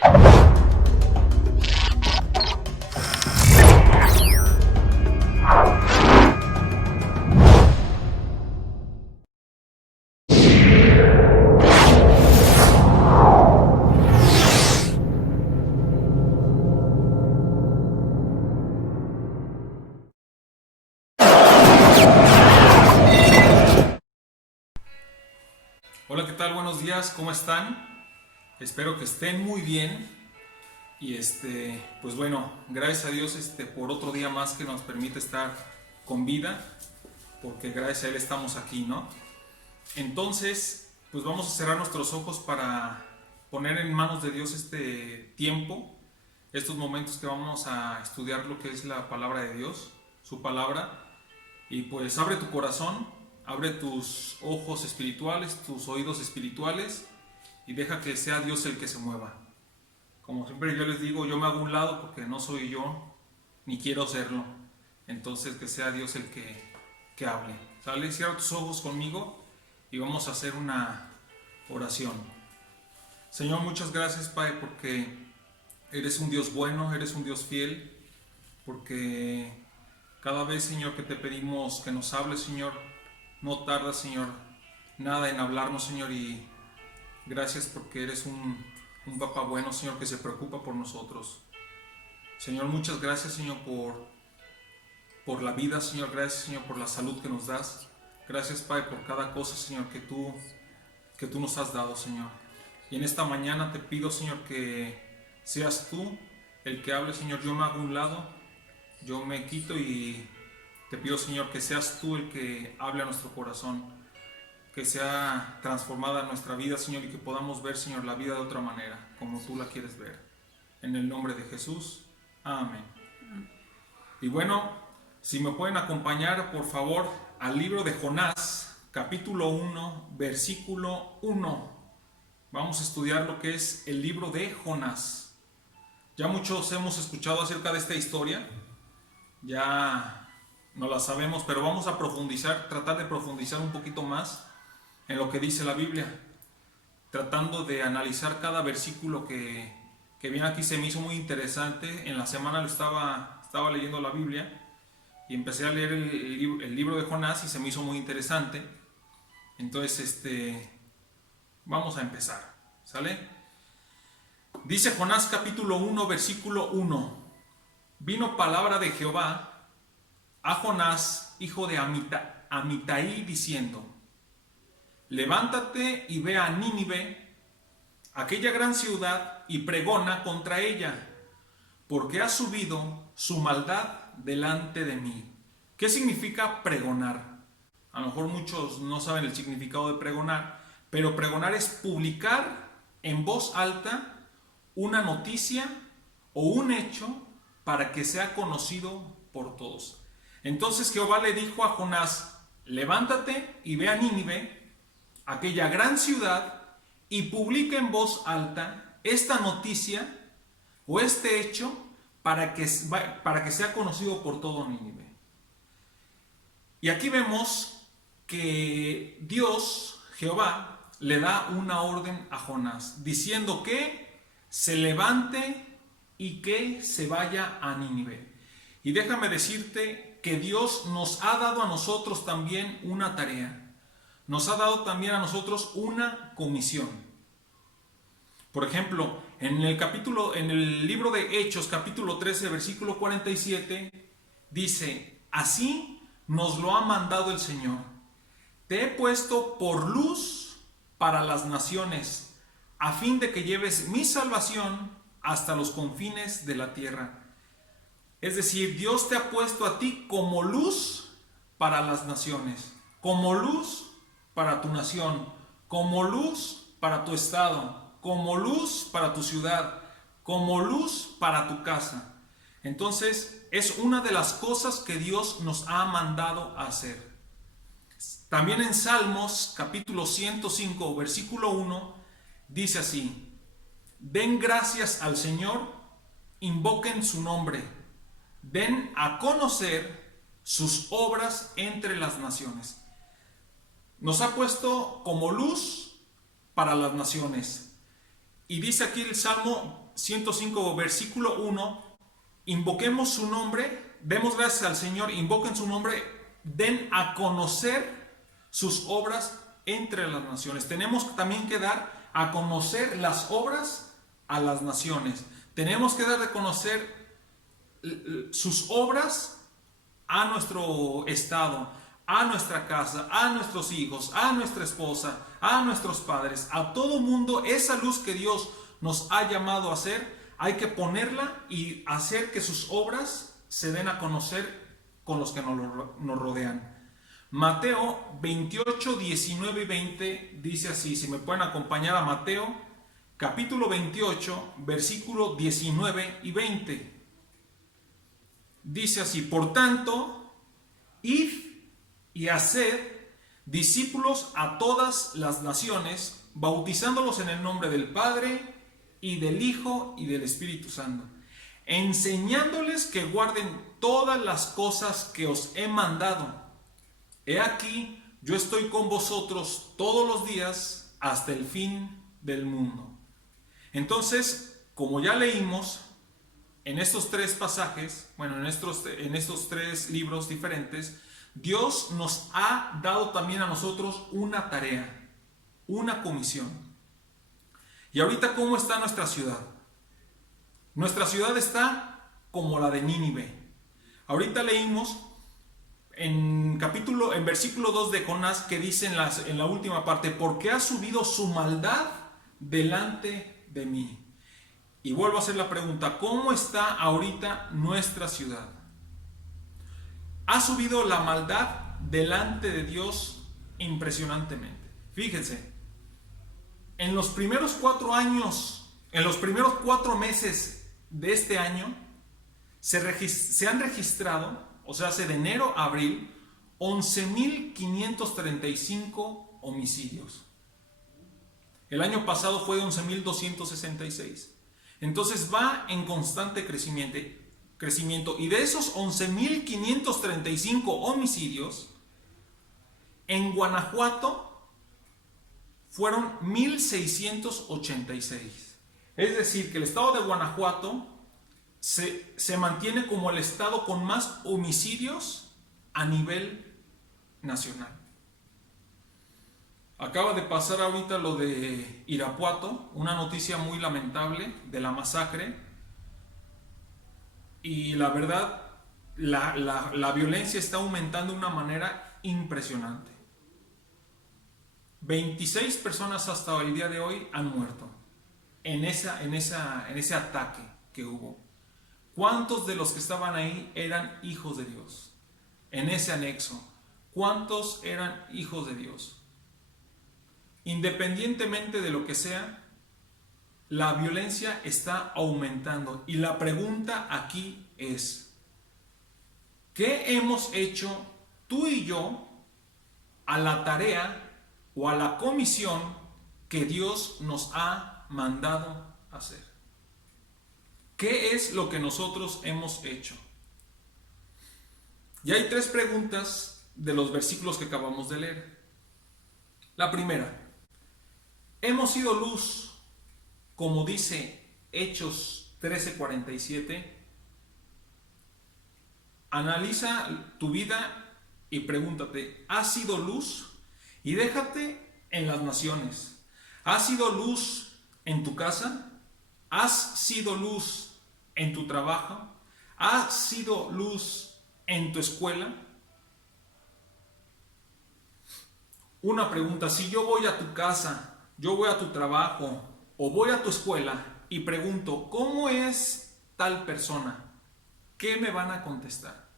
Hola, ¿qué tal? Buenos días, ¿cómo están? Espero que estén muy bien. Y pues bueno, gracias a Dios por otro día más que nos permite estar con vida, porque gracias a Él estamos aquí, ¿no? Entonces, pues vamos a cerrar nuestros ojos para poner en manos de Dios este tiempo, estos momentos que vamos a estudiar lo que es la palabra de Dios, su palabra. Y pues abre tu corazón, abre tus ojos espirituales, tus oídos espirituales y deja que sea Dios el que se mueva. Como siempre yo les digo, yo me hago a un lado porque no soy yo, ni quiero serlo. Entonces que sea Dios el que hable. ¿Sale? Cierra tus ojos conmigo y vamos a hacer una oración. Señor, muchas gracias, Padre, porque eres un Dios bueno, eres un Dios fiel, porque cada vez, Señor, que te pedimos que nos hables, Señor, no tardas, Señor, nada en hablarnos, Señor, y gracias porque eres un papá bueno, Señor, que se preocupa por nosotros. Señor, muchas gracias, Señor, por la vida, Señor, gracias, Señor, por la salud que nos das. Gracias, Padre, por cada cosa, Señor, que tú nos has dado, Señor. Y en esta mañana te pido, Señor, que seas tú el que hable, Señor. Yo me hago a un lado, yo me quito y te pido, Señor, que seas tú el que hable a nuestro corazón, que sea transformada nuestra vida, Señor, y que podamos ver, Señor, la vida de otra manera, como tú la quieres ver. En el nombre de Jesús, amén. Y bueno, si me pueden acompañar, por favor, al libro de Jonás, capítulo 1, versículo 1. Vamos a estudiar lo que es el libro de Jonás. Ya muchos hemos escuchado acerca de esta historia, ya no la sabemos, pero vamos a profundizar, tratar de profundizar un poquito más en lo que dice la Biblia, tratando de analizar cada versículo que viene aquí. Se me hizo muy interesante. En la semana estaba leyendo la Biblia y empecé a leer el libro de Jonás y se me hizo muy interesante. Entonces, vamos a empezar, ¿sale? Dice Jonás capítulo 1, versículo 1. Vino palabra de Jehová a Jonás, hijo de Amitai, diciendo: levántate y ve a Nínive, aquella gran ciudad, y pregona contra ella, porque ha subido su maldad delante de mí. ¿Qué significa pregonar? A lo mejor muchos no saben el significado de pregonar, pero pregonar es publicar en voz alta una noticia o un hecho para que sea conocido por todos. Entonces Jehová le dijo a Jonás: levántate y ve a Nínive, aquella gran ciudad, y publica en voz alta esta noticia o este hecho para que sea conocido por todo Nínive. Y aquí vemos que Dios, Jehová, le da una orden a Jonás, diciendo que se levante y que se vaya a Nínive. Y déjame decirte que Dios nos ha dado a nosotros también una tarea. Nos ha dado también a nosotros una comisión. Por ejemplo, en el libro de Hechos, capítulo 13, versículo 47, dice: así nos lo ha mandado el Señor. Te he puesto por luz para las naciones, a fin de que lleves mi salvación hasta los confines de la tierra. Es decir, Dios te ha puesto a ti como luz para las naciones, como luz para tu nación, como luz para tu estado, como luz para tu ciudad, como luz para tu casa. Entonces, es una de las cosas que Dios nos ha mandado a hacer. También en Salmos, capítulo 105, versículo 1, dice así: den gracias al Señor, invoquen su nombre, den a conocer sus obras entre las naciones. Nos ha puesto como luz para las naciones. Y dice aquí el Salmo 105, versículo 1, invoquemos su nombre, demos gracias al Señor, invoquen su nombre, den a conocer sus obras entre las naciones. Tenemos también que dar a conocer las obras a las naciones. Tenemos que dar a conocer sus obras a nuestro estado, a nuestra casa, a nuestros hijos, a nuestra esposa, a nuestros padres, a todo mundo. Esa luz que Dios nos ha llamado a hacer, hay que ponerla y hacer que sus obras se den a conocer con los que nos rodean. Mateo 28, 19 y 20 dice así, si me pueden acompañar a Mateo, capítulo 28, versículo 19 y 20. Dice así, por tanto, id y haced discípulos a todas las naciones, bautizándolos en el nombre del Padre, y del Hijo, y del Espíritu Santo, enseñándoles que guarden todas las cosas que os he mandado. He aquí, yo estoy con vosotros todos los días hasta el fin del mundo. Entonces, como ya leímos en estos tres pasajes, bueno, en estos tres libros diferentes, Dios nos ha dado también a nosotros una tarea, una comisión. Y ahorita, ¿cómo está nuestra ciudad? Nuestra ciudad está como la de Nínive. Ahorita leímos en versículo 2 de Jonás, que dice en la última parte, porque ha subido su maldad delante de mí. Y vuelvo a hacer la pregunta, ¿cómo está ahorita nuestra ciudad? Ha subido la maldad delante de Dios impresionantemente. Fíjense, en los primeros 4 meses de este año, se han registrado, o sea, de enero a abril, 11.535 homicidios. El año pasado fue de 11.266. Entonces va en constante crecimiento. Y de esos 11.535 homicidios, en Guanajuato fueron 1.686. Es decir, que el estado de Guanajuato se mantiene como el estado con más homicidios a nivel nacional. Acaba de pasar ahorita lo de Irapuato, una noticia muy lamentable de la masacre. Y la verdad, la violencia está aumentando de una manera impresionante. 26 personas hasta el día de hoy han muerto en ese ataque que hubo. ¿Cuántos de los que estaban ahí eran hijos de Dios? En ese anexo, ¿cuántos eran hijos de Dios? Independientemente de lo que sea, la violencia está aumentando. Y la pregunta aquí es, ¿qué hemos hecho tú y yo a la tarea o a la comisión que Dios nos ha mandado hacer? ¿Qué es lo que nosotros hemos hecho? Y hay 3 preguntas de los versículos que acabamos de leer. La primera, ¿hemos sido luz, como dice Hechos 13:47? Analiza tu vida y pregúntate, ¿has sido luz? Y déjate en las naciones. ¿Has sido luz en tu casa? ¿Has sido luz en tu trabajo? ¿Has sido luz en tu escuela? Una pregunta, si yo voy a tu casa, yo voy a tu trabajo o voy a tu escuela y pregunto, ¿cómo es tal persona? ¿Qué me van a contestar?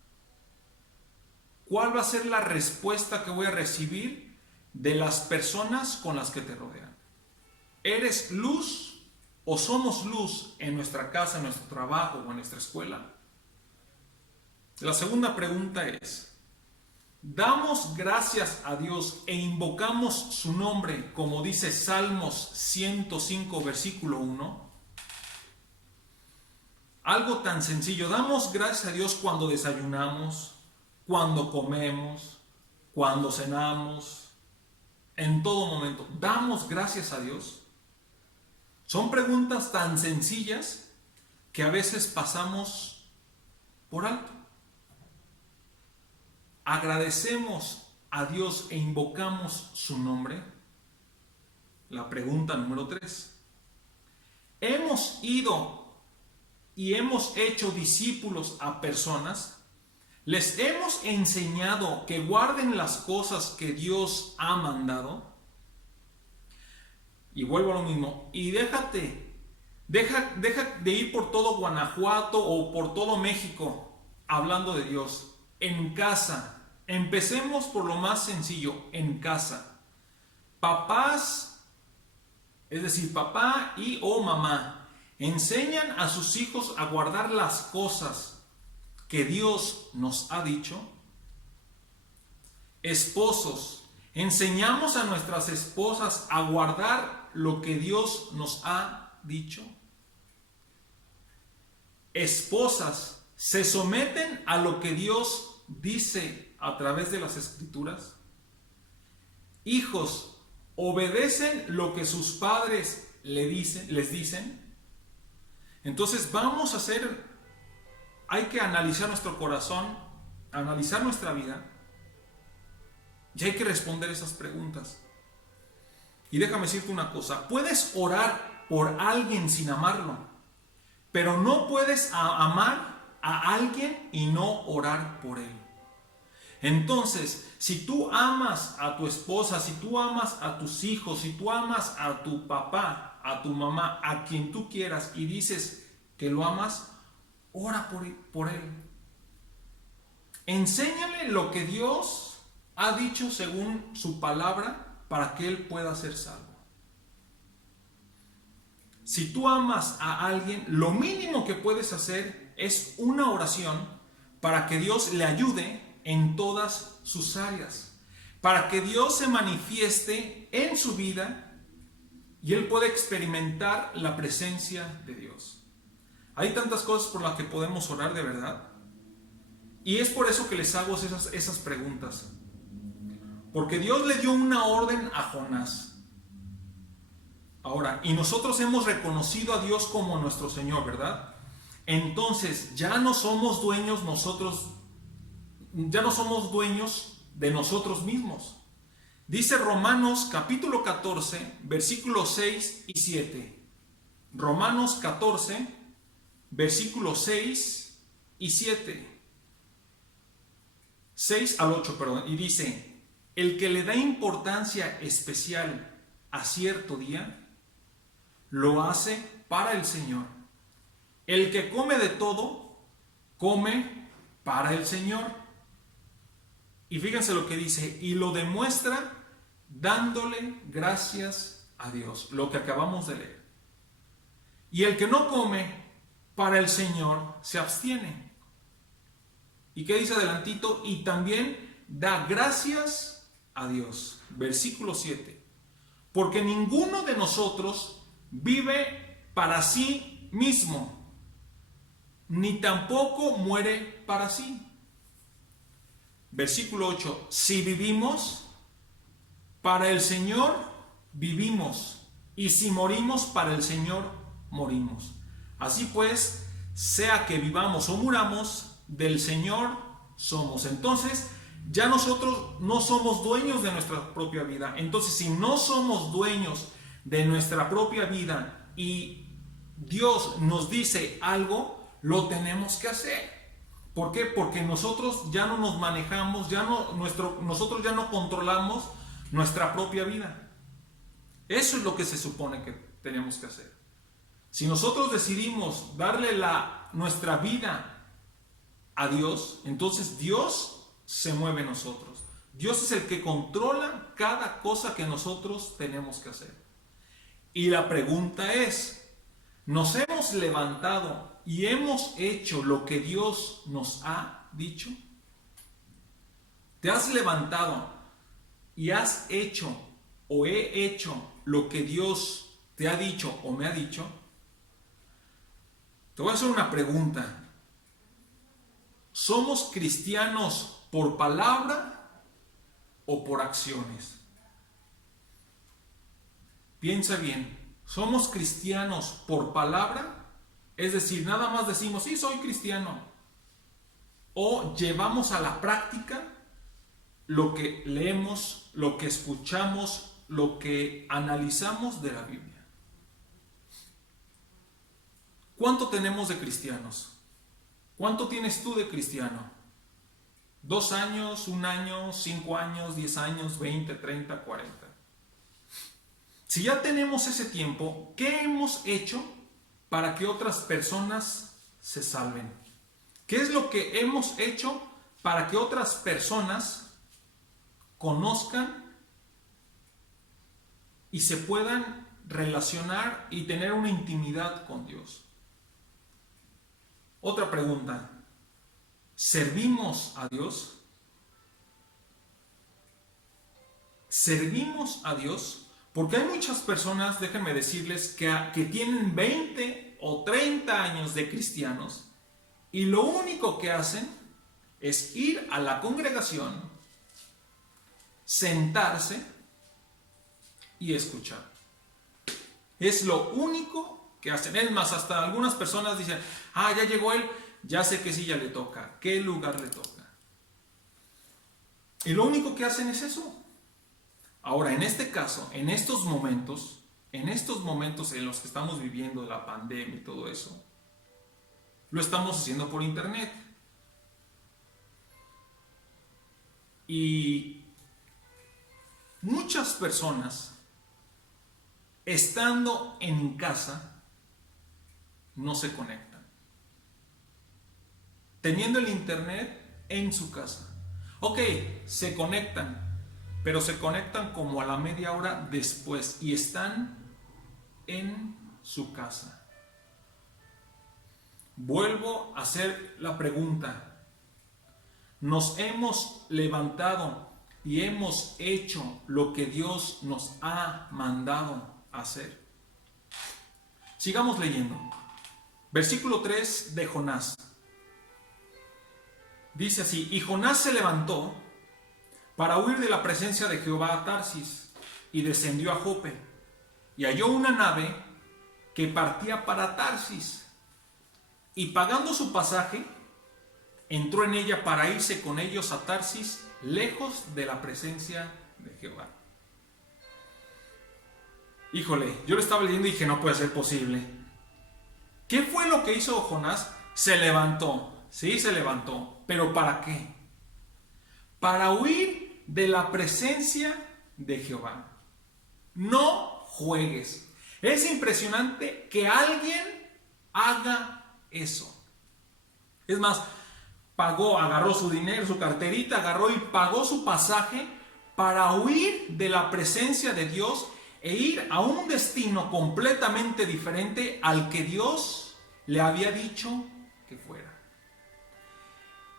¿Cuál va a ser la respuesta que voy a recibir de las personas con las que te rodean? ¿Eres luz o somos luz en nuestra casa, en nuestro trabajo o en nuestra escuela? La segunda pregunta es, ¿damos gracias a Dios e invocamos su nombre, como dice Salmos 105, versículo 1? Algo tan sencillo, ¿damos gracias a Dios cuando desayunamos, cuando comemos, cuando cenamos, en todo momento? ¿Damos gracias a Dios? Son preguntas tan sencillas que a veces pasamos por alto. ¿Agradecemos a Dios e invocamos su nombre? La pregunta número 3. ¿Hemos ido y hemos hecho discípulos a personas? ¿Les hemos enseñado que guarden las cosas que Dios ha mandado? Y vuelvo a lo mismo. Y deja de ir por todo Guanajuato o por todo México hablando de Dios. En casa. Empecemos por lo más sencillo, en casa. Papás, es decir, papá y o mamá, enseñan a sus hijos a guardar las cosas que Dios nos ha dicho. Esposos, enseñamos a nuestras esposas a guardar lo que Dios nos ha dicho. Esposas, ¿se someten a lo que Dios dice a través de las Escrituras? Hijos, ¿obedecen lo que sus padres les dicen? Entonces hay que analizar nuestro corazón, analizar nuestra vida, y hay que responder esas preguntas. Y déjame decirte una cosa, puedes orar por alguien sin amarlo, pero no puedes amar a alguien y no orar por él. Entonces, si tú amas a tu esposa, si tú amas a tus hijos, si tú amas a tu papá, a tu mamá, a quien tú quieras y dices que lo amas, ora por él. Enséñale lo que Dios ha dicho según su palabra para que él pueda ser salvo. Si tú amas a alguien, lo mínimo que puedes hacer es una oración para que Dios le ayude en todas sus áreas, para que Dios se manifieste en su vida y él pueda experimentar la presencia de Dios. Hay tantas cosas por las que podemos orar de verdad, y es por eso que les hago esas preguntas, porque Dios le dio una orden a Jonás. Ahora, y nosotros hemos reconocido a Dios como nuestro Señor, ¿verdad? Entonces ya no somos dueños de nosotros mismos. Dice Romanos capítulo 14, versículos 6 y 7. Romanos 14, versículos 6 y 7. 6 al 8, perdón. Y dice, el que le da importancia especial a cierto día, lo hace para el Señor. El que come de todo, come para el Señor. Y fíjense lo que dice, y lo demuestra dándole gracias a Dios, lo que acabamos de leer. Y el que no come para el Señor se abstiene. ¿Y qué dice adelantito? Y también da gracias a Dios. Versículo 7. Porque ninguno de nosotros vive para sí mismo, ni tampoco muere para sí. Versículo 8. Si vivimos, para el Señor vivimos, y si morimos, para el Señor morimos. Así pues, sea que vivamos o muramos, del Señor somos. Entonces, ya nosotros no somos dueños de nuestra propia vida. Entonces, si no somos dueños de nuestra propia vida y Dios nos dice algo, lo tenemos que hacer. ¿Por qué? Porque nosotros ya no nos manejamos, nosotros ya no controlamos nuestra propia vida. Eso es lo que se supone que tenemos que hacer. Si nosotros decidimos darle nuestra vida a Dios, entonces Dios se mueve en nosotros. Dios es el que controla cada cosa que nosotros tenemos que hacer. Y la pregunta es, ¿nos hemos levantado y hemos hecho lo que Dios nos ha dicho? ¿Te has levantado y has hecho o he hecho lo que Dios te ha dicho o me ha dicho? Te voy a hacer una pregunta. ¿Somos cristianos por palabra o por acciones? Piensa bien. ¿Somos cristianos por palabra? Es decir, nada más decimos, sí, soy cristiano. ¿O llevamos a la práctica lo que leemos, lo que escuchamos, lo que analizamos de la Biblia? ¿Cuánto tenemos de cristianos? ¿Cuánto tienes tú de cristiano? 2 años, 1 año, 5 años, 10 años, 20, 30, 40. Si ya tenemos ese tiempo, ¿qué hemos hecho para que otras personas se salven? ¿Qué es lo que hemos hecho para que otras personas conozcan y se puedan relacionar y tener una intimidad con Dios? Otra pregunta. ¿Servimos a Dios? ¿Servimos a Dios? Porque hay muchas personas, déjenme decirles, que tienen 20 o 30 años de cristianos y lo único que hacen es ir a la congregación, sentarse y escuchar. Es lo único que hacen. Es más, hasta algunas personas dicen, ya llegó él, ya sé que sí, ya le toca. ¿Qué lugar le toca? Y lo único que hacen es eso. Ahora, en este caso, en estos momentos en los que estamos viviendo, la pandemia y todo eso, lo estamos haciendo por internet. Y muchas personas, estando en casa, no se conectan. Teniendo el internet en su casa. Ok, se conectan, pero se conectan como a la media hora después y están en su casa. Vuelvo a hacer la pregunta. ¿Nos hemos levantado y hemos hecho lo que Dios nos ha mandado hacer? Sigamos leyendo. Versículo 3 de Jonás. Dice así: y Jonás se levantó para huir de la presencia de Jehová a Tarsis, y descendió a Jope, y halló una nave que partía para Tarsis, y pagando su pasaje, entró en ella para irse con ellos a Tarsis, lejos de la presencia de Jehová. Híjole, yo lo estaba leyendo y dije, no puede ser posible. ¿Qué fue lo que hizo Jonás? Se levantó. Sí, se levantó. ¿Pero para qué? Para huir de la presencia de Jehová. No juegues. Es impresionante que alguien haga eso. Es más, agarró su dinero, su carterita, agarró y pagó su pasaje para huir de la presencia de Dios e ir a un destino completamente diferente al que Dios le había dicho que fuera.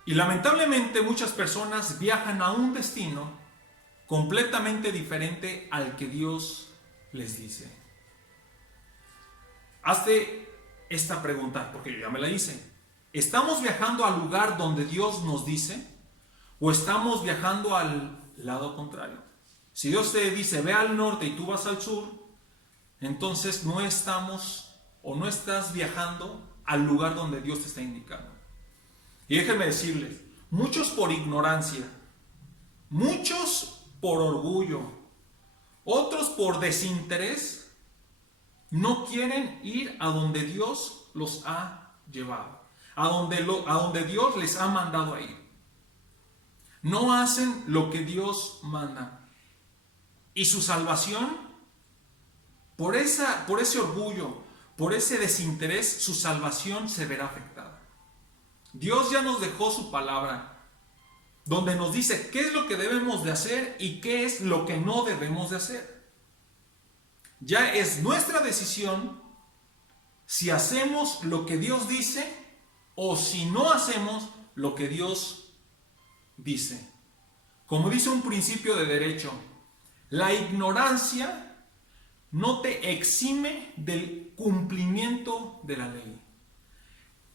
Y lamentablemente muchas personas viajan a un destino completamente diferente al que Dios les dice. Hazte esta pregunta, porque yo ya me la hice. ¿Estamos viajando al lugar donde Dios nos dice? ¿O estamos viajando al lado contrario? Si Dios te dice, ve al norte y tú vas al sur, entonces no estamos o no estás viajando al lugar donde Dios te está indicando. Y déjenme decirles, muchos por ignorancia, muchos por orgullo, otros por desinterés, no quieren ir a donde Dios los ha llevado, a donde Dios les ha mandado a ir. No hacen lo que Dios manda. Y su salvación, por ese orgullo, por ese desinterés, su salvación se verá afectada. Dios ya nos dejó su palabra, donde nos dice qué es lo que debemos de hacer y qué es lo que no debemos de hacer. Ya es nuestra decisión si hacemos lo que Dios dice o si no hacemos lo que Dios dice. Como dice un principio de derecho, la ignorancia no te exime del cumplimiento de la ley.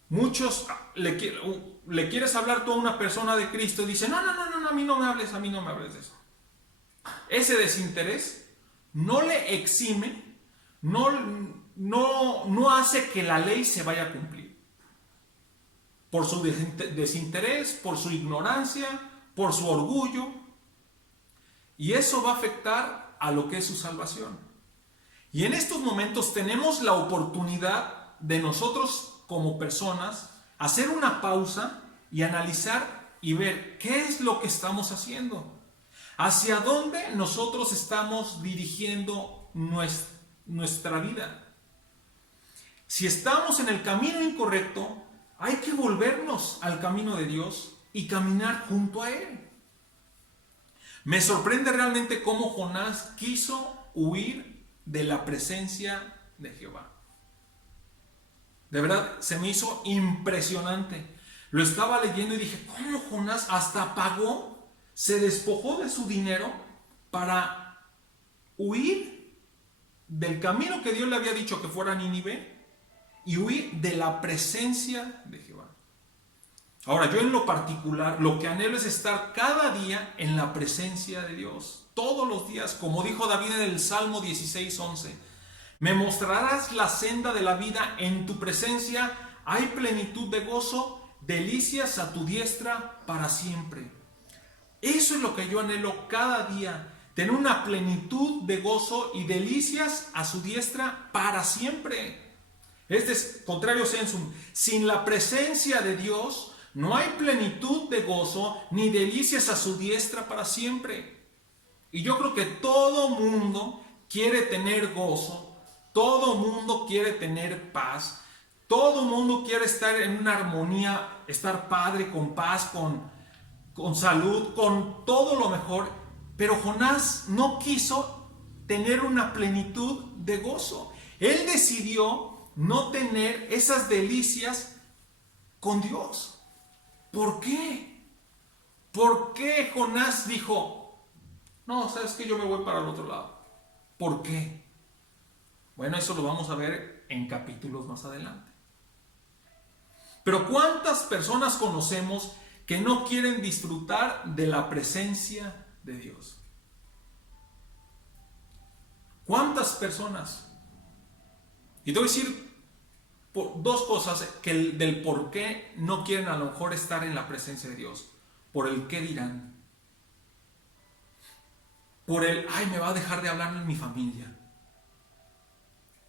Muchos le quieres hablar tú a una persona de Cristo y dicen, no, a mí no me hables de eso. Ese desinterés no le exime, no hace que la ley se vaya a cumplir. Por su desinterés, por su ignorancia, por su orgullo. Y eso va a afectar a lo que es su salvación. Y en estos momentos tenemos la oportunidad de nosotros como personas hacer una pausa y analizar y ver qué es lo que estamos haciendo. Hacia dónde nosotros estamos dirigiendo nuestra vida. Si estamos en el camino incorrecto, hay que volvernos al camino de Dios y caminar junto a Él. Me sorprende realmente cómo Jonás quiso huir de la presencia de Jehová. De verdad, se me hizo impresionante. Lo estaba leyendo y dije, ¿cómo Jonás hasta pagó? Se despojó de su dinero para huir del camino que Dios le había dicho que fuera a Nínive y huir de la presencia de Jehová. Ahora, yo en lo particular, lo que anhelo es estar cada día en la presencia de Dios. Todos los días, como dijo David en el Salmo 16:11. Me mostrarás la senda de la vida, en tu presencia hay plenitud de gozo, delicias a tu diestra para siempre. Eso es lo que yo anhelo cada día, tener una plenitud de gozo y delicias a su diestra para siempre. Este es contrario sensum. Sin la presencia de Dios no hay plenitud de gozo ni delicias a su diestra para siempre. Y yo creo que todo mundo quiere tener gozo, todo mundo quiere tener paz, todo mundo quiere estar en una armonía, estar padre, con paz, con salud, con todo lo mejor. Pero Jonás no quiso tener una plenitud de gozo. Él decidió no tener esas delicias con Dios. ¿Por qué? ¿Por qué Jonás dijo, no, sabes que yo me voy para el otro lado? ¿Por qué? Bueno, eso lo vamos a ver en capítulos más adelante. Pero ¿cuántas personas conocemos que no quieren disfrutar de la presencia de Dios? ¿Cuántas personas? Y te voy a decir dos cosas del por qué no quieren a lo mejor estar en la presencia de Dios. Por el qué dirán. Por el, ay, me va a dejar de hablar en mi familia.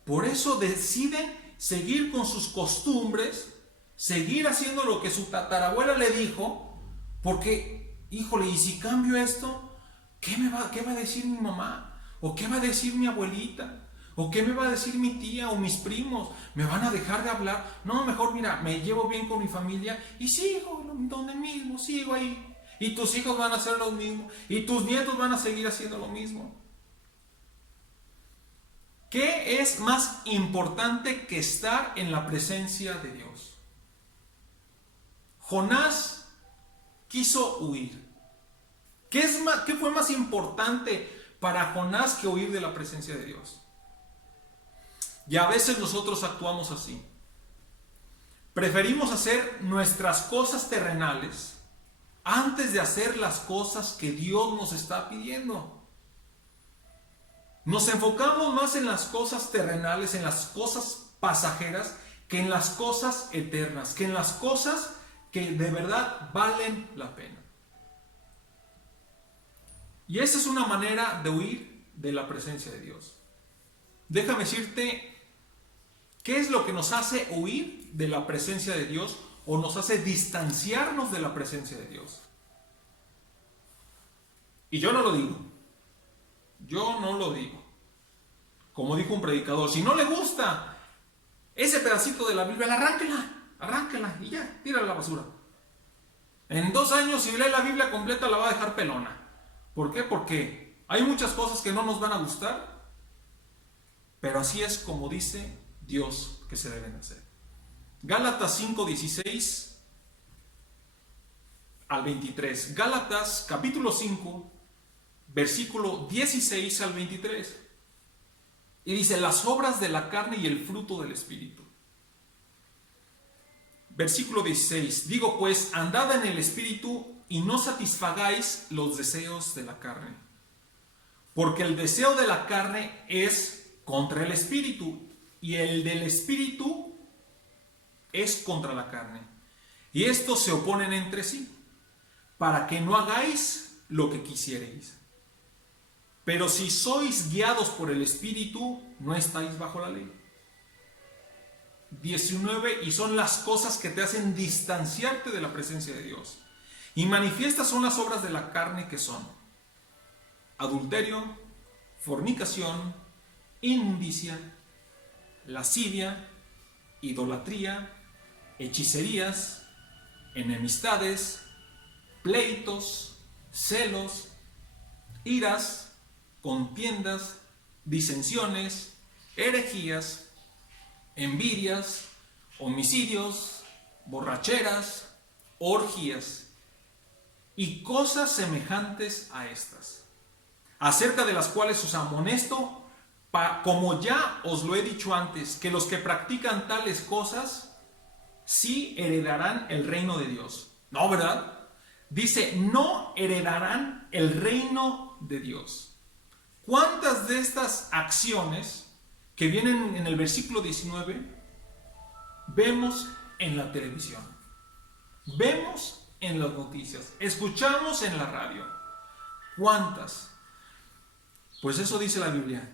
Por eso deciden seguir con sus costumbres, seguir haciendo lo que su tatarabuela le dijo, porque, híjole, y si cambio esto, qué va a decir mi mamá? ¿O qué va a decir mi abuelita? ¿O qué me va a decir mi tía o mis primos? ¿Me van a dejar de hablar? No, mejor mira, me llevo bien con mi familia y sigo donde mismo, sigo ahí. Y tus hijos van a hacer lo mismo. Y tus nietos van a seguir haciendo lo mismo. ¿Qué es más importante que estar en la presencia de Dios? Jonás quiso huir. ¿Qué fue más importante para Jonás que huir de la presencia de Dios? Y a veces nosotros actuamos así. Preferimos hacer nuestras cosas terrenales antes de hacer las cosas que Dios nos está pidiendo. Nos enfocamos más en las cosas terrenales, en las cosas pasajeras, que en las cosas eternas, que en las cosas que de verdad valen la pena. Y esa es una manera de huir de la presencia de Dios. Déjame decirte qué es lo que nos hace huir de la presencia de Dios o nos hace distanciarnos de la presencia de Dios. Y yo no lo digo. Yo no lo digo. Como dijo un predicador, si no le gusta ese pedacito de la Biblia, arránquela y ya, tírala a la basura. En 2 años, si lee la Biblia completa, la va a dejar pelona. ¿Por qué? Porque hay muchas cosas que no nos van a gustar, pero así es como dice Dios que se deben hacer. Gálatas 5:16 al 23. Gálatas capítulo 5, versículo 16 al 23. Y dice, las obras de la carne y el fruto del Espíritu. Versículo 16. Digo pues, andad en el Espíritu y no satisfagáis los deseos de la carne. Porque el deseo de la carne es contra el espíritu, y el del espíritu es contra la carne. Y estos se oponen entre sí, para que no hagáis lo que quisierais. Pero si sois guiados por el espíritu, no estáis bajo la ley. 19. Y son las cosas que te hacen distanciarte de la presencia de Dios. Y manifiestas son las obras de la carne, que son adulterio, fornicación, inmundicia, lascivia, idolatría, hechicerías, enemistades, pleitos, celos, iras, contiendas, disensiones, herejías, envidias, homicidios, borracheras, orgías y cosas semejantes a estas, acerca de las cuales os amonesto, como ya os lo he dicho antes, que los que practican tales cosas sí heredarán el reino de Dios. No, ¿verdad? Dice, no heredarán el reino de Dios. ¿Cuántas de estas acciones que vienen en el versículo 19 vemos en la televisión? Vemos en las noticias, escuchamos en la radio. ¿Cuántas? Pues eso dice la Biblia.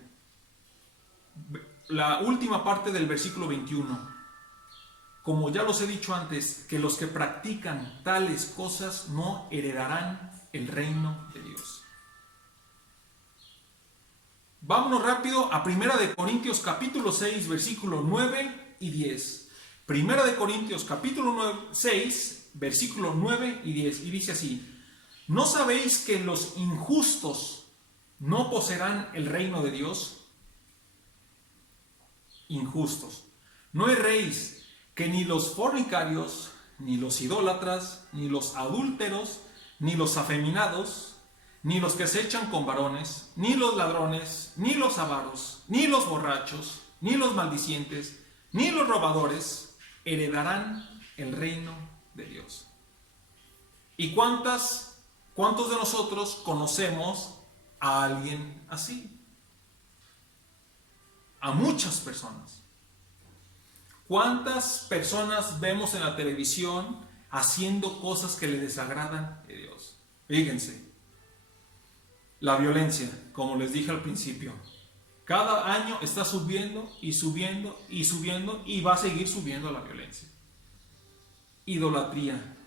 La última parte del versículo 21. Como ya los he dicho antes, que los que practican tales cosas no heredarán el reino de Dios. Vámonos rápido a 1 de Corintios capítulo 6, versículo 9 y 10. 1 de Corintios capítulo 6, versículo 9 y 10. Y dice así: ¿no sabéis que los injustos no poseerán el reino de Dios? Injustos. No erréis, que ni los fornicarios, ni los idólatras, ni los adúlteros, ni los afeminados, ni los que se echan con varones, ni los ladrones, ni los avaros, ni los borrachos, ni los maldicientes, ni los robadores heredarán el reino de Dios. ¿Y cuántos de nosotros conocemos a alguien así? A muchas personas. ¿Cuántas personas vemos en la televisión haciendo cosas que le desagradan a Dios? Fíjense, la violencia, como les dije al principio, cada año está subiendo y subiendo y subiendo, y va a seguir subiendo la violencia. Idolatría.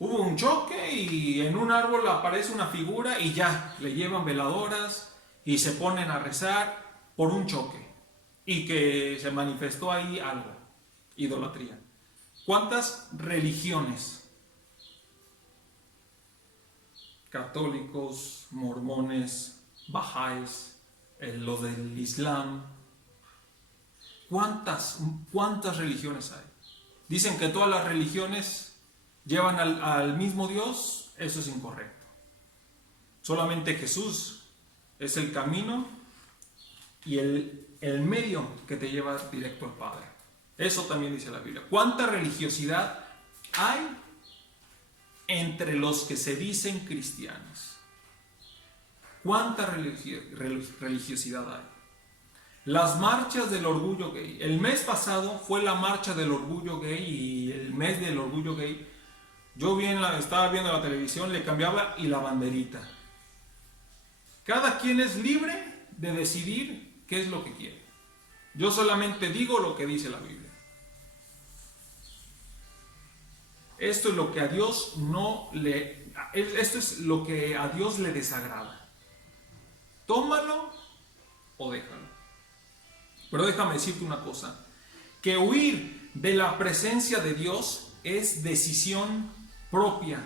Hubo un choque y en un árbol aparece una figura y ya, le llevan veladoras y se ponen a rezar por un choque y que se manifestó ahí algo. Idolatría. ¿Cuántas religiones? Católicos, mormones, bahá'ís, los del Islam. ¿Cuántas religiones hay? Dicen que todas las religiones llevan al mismo Dios. Eso es incorrecto. Solamente Jesús es el camino y el medio que te lleva directo al Padre. Eso también dice la Biblia. ¿Cuánta religiosidad hay entre los que se dicen cristianos? ¿Cuánta religiosidad hay? Las marchas del orgullo gay. El mes pasado fue la marcha del orgullo gay y el mes del orgullo gay. Yo estaba viendo la televisión, le cambiaba y la banderita. Cada quien es libre de decidir qué es lo que quiere. Yo solamente digo lo que dice la Biblia. Esto es lo que a Dios esto es lo que a Dios le desagrada. Tómalo o déjalo. Pero déjame decirte una cosa, que huir de la presencia de Dios es decisión propia,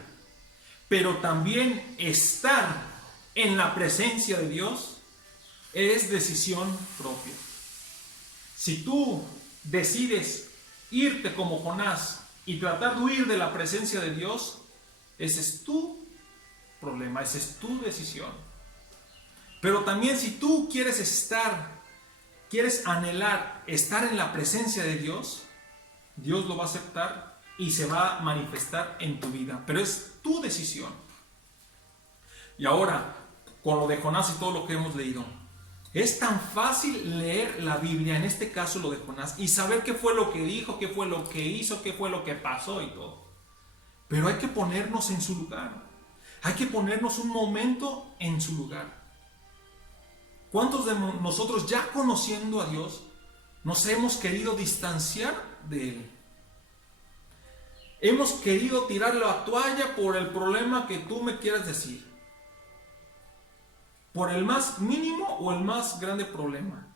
pero también estar en la presencia de Dios es decisión propia. Si tú decides irte como Jonás y tratar de huir de la presencia de Dios, ese es tu problema, esa es tu decisión. Pero también si tú quieres anhelar estar en la presencia de Dios, Dios lo va a aceptar y se va a manifestar en tu vida. Pero es tu decisión. Y ahora, con lo de Jonás y todo lo que hemos leído, Es tan fácil leer la Biblia, en este caso lo de Jonás, y saber qué fue lo que dijo, qué fue lo que hizo, qué fue lo que pasó y todo. Pero hay que ponernos en su lugar. Hay que ponernos un momento en su lugar. ¿Cuántos de nosotros, ya conociendo a Dios, nos hemos querido distanciar de Él? Hemos querido tirar la toalla por el problema que tú me quieras decir. Por el más mínimo o el más grande problema.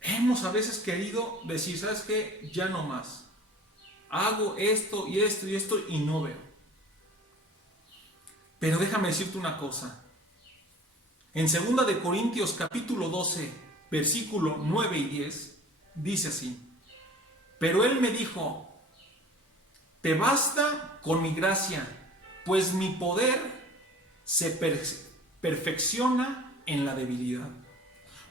Hemos a veces querido decir, ¿sabes qué? Ya no más. Hago esto y esto y esto y no veo. Pero déjame decirte una cosa. En 2 de Corintios capítulo 12, versículo 9 y 10, dice así: pero Él me dijo, te basta con mi gracia, pues mi poder se perfecciona en la debilidad.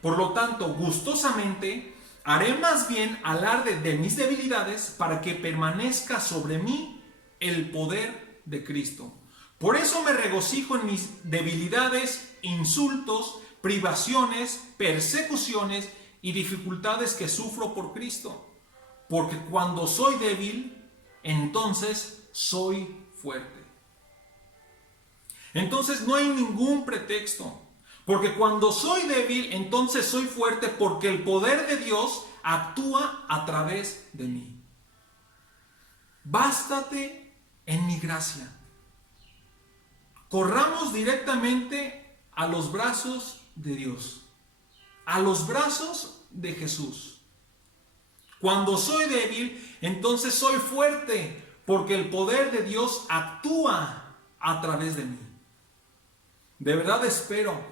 Por lo tanto, gustosamente haré más bien alarde de mis debilidades para que permanezca sobre mí el poder de Cristo. Por eso me regocijo en mis debilidades, insultos, privaciones, persecuciones y dificultades que sufro por Cristo. Porque cuando soy débil, entonces soy fuerte. Entonces no hay ningún pretexto. Porque cuando soy débil, entonces soy fuerte, porque el poder de Dios actúa a través de mí. Bástate en mi gracia. Corramos directamente a los brazos de Dios, a los brazos de Jesús. Cuando soy débil, entonces soy fuerte, porque el poder de Dios actúa a través de mí. De verdad espero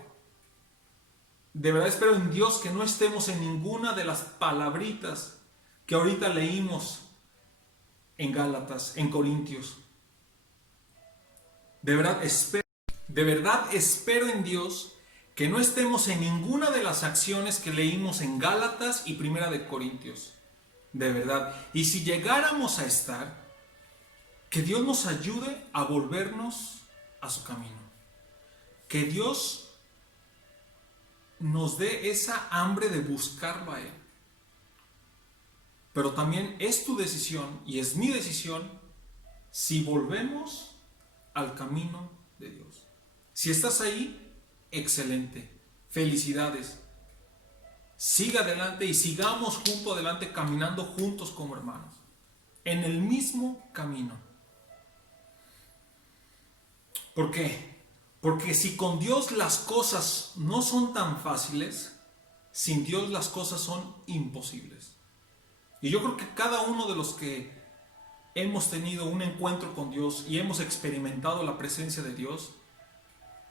en Dios que no estemos en ninguna de las palabritas que ahorita leímos en Gálatas, en Corintios. De verdad espero en Dios que no estemos en ninguna de las acciones que leímos en Gálatas y Primera de Corintios. De verdad. Y si llegáramos a estar, que Dios nos ayude a volvernos a su camino. Que Dios nos dé esa hambre de buscarlo a Él. Pero también es tu decisión y es mi decisión si volvemos al camino de Dios. Si estás ahí, excelente. Felicidades. Siga adelante y sigamos junto adelante caminando juntos como hermanos. En el mismo camino. ¿Por qué? Porque si con Dios las cosas no son tan fáciles, sin Dios las cosas son imposibles. Y yo creo que cada uno de los que hemos tenido un encuentro con Dios y hemos experimentado la presencia de Dios,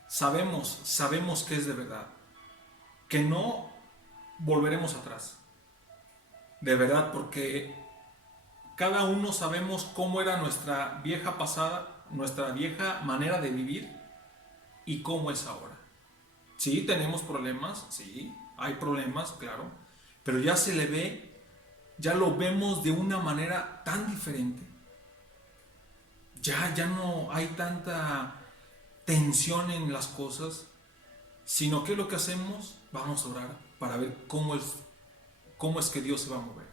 sabemos que es de verdad, que no volveremos atrás. De verdad, porque cada uno sabemos cómo era nuestra vieja pasada, nuestra vieja manera de vivir y cómo es ahora. Sí, tenemos problemas, sí, hay problemas, claro, pero ya se le ve, ya lo vemos de una manera tan diferente. Ya no hay tanta tensión en las cosas, sino que lo que hacemos, vamos a orar para ver cómo es que Dios se va a mover.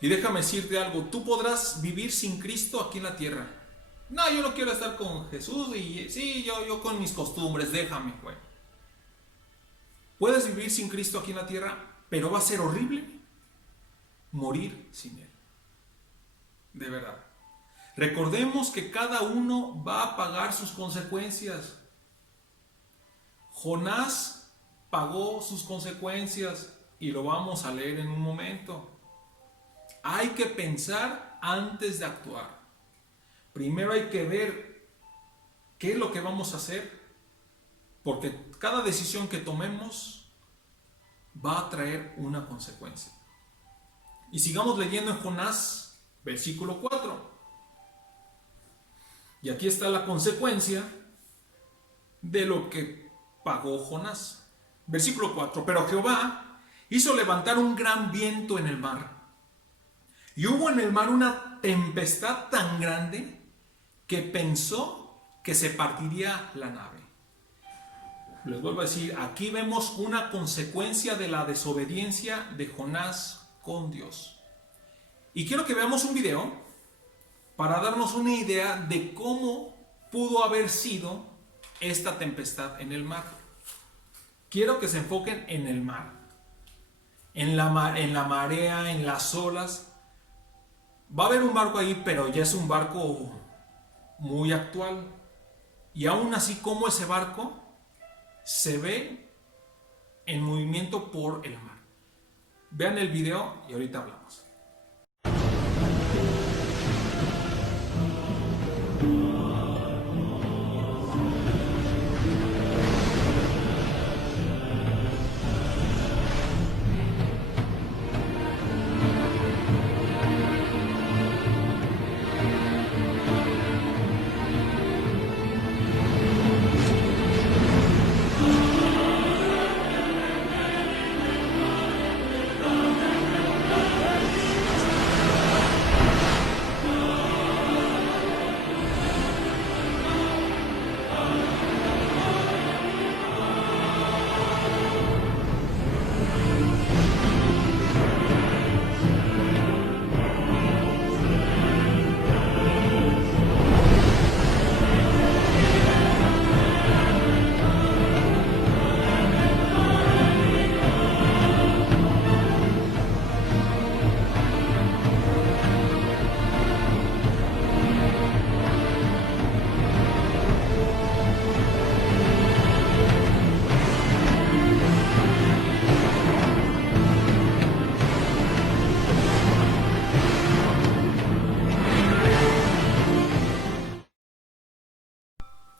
Y déjame decirte algo, tú podrás vivir sin Cristo aquí en la tierra. No, yo no quiero estar con Jesús y sí, yo con mis costumbres, déjame, güey. Puedes vivir sin Cristo aquí en la tierra, pero va a ser horrible morir sin Él. De verdad. Recordemos que cada uno va a pagar sus consecuencias. Jonás pagó sus consecuencias y lo vamos a leer en un momento. Hay que pensar antes de actuar. Primero hay que ver qué es lo que vamos a hacer, porque cada decisión que tomemos va a traer una consecuencia. Y sigamos leyendo en Jonás, versículo 4. Y aquí está la consecuencia de lo que pagó Jonás. Versículo 4. Pero Jehová hizo levantar un gran viento en el mar. Y hubo en el mar una tempestad tan grande que pensó que se partiría la nave. Les vuelvo a decir, aquí vemos una consecuencia de la desobediencia de Jonás con Dios. Y quiero que veamos un video para darnos una idea de cómo pudo haber sido esta tempestad en el mar. Quiero que se enfoquen en el mar, en la marea, en las olas. Va a haber un barco ahí, pero ya es un barco muy actual. Y aún así, como ese barco se ve en movimiento por el mar. Vean el video y ahorita hablamos.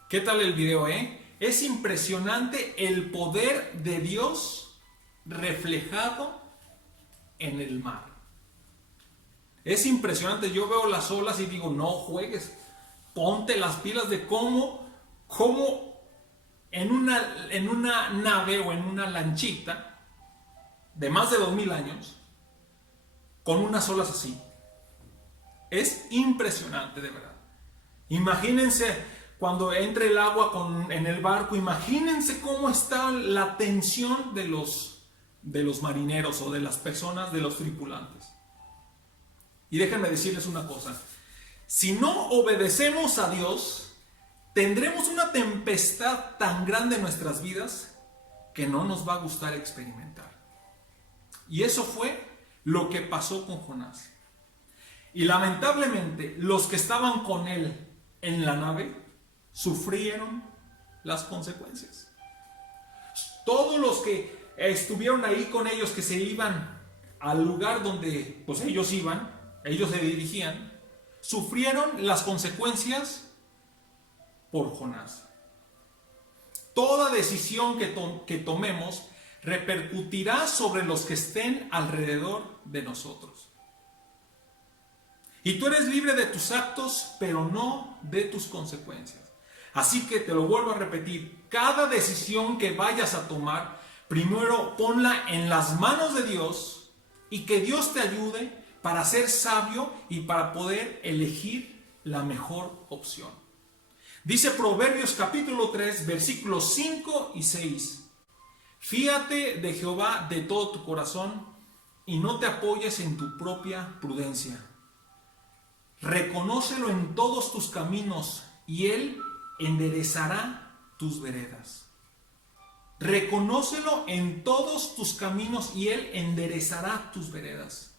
¿Qué tal el video, Es impresionante el poder de Dios reflejado en el mar. Es impresionante, yo veo las olas y digo, no juegues, ponte las pilas de cómo en una nave o en una lanchita de más de 2000 años, con unas olas así. Es impresionante, de verdad. Imagínense cuando entre el agua en el barco, imagínense cómo está la tensión de los marineros o de las personas, de los tripulantes. Y déjenme decirles una cosa, si no obedecemos a Dios, tendremos una tempestad tan grande en nuestras vidas que no nos va a gustar experimentar. Y eso fue lo que pasó con Jonás. Y lamentablemente, los que estaban con él en la nave sufrieron las consecuencias. Todos los que estuvieron ahí con ellos, que se iban al lugar donde pues ellos iban, ellos se dirigían, sufrieron las consecuencias por Jonás. Toda decisión que tomemos repercutirá sobre los que estén alrededor de nosotros. Y tú eres libre de tus actos, pero no de tus consecuencias. Así que te lo vuelvo a repetir, cada decisión que vayas a tomar, primero ponla en las manos de Dios y que Dios te ayude para ser sabio y para poder elegir la mejor opción. Dice Proverbios capítulo 3, versículos 5 y 6. Fíate de Jehová de todo tu corazón y no te apoyes en tu propia prudencia. Reconócelo en todos tus caminos y Él enderezará tus veredas. Reconócelo en todos tus caminos y Él enderezará tus veredas.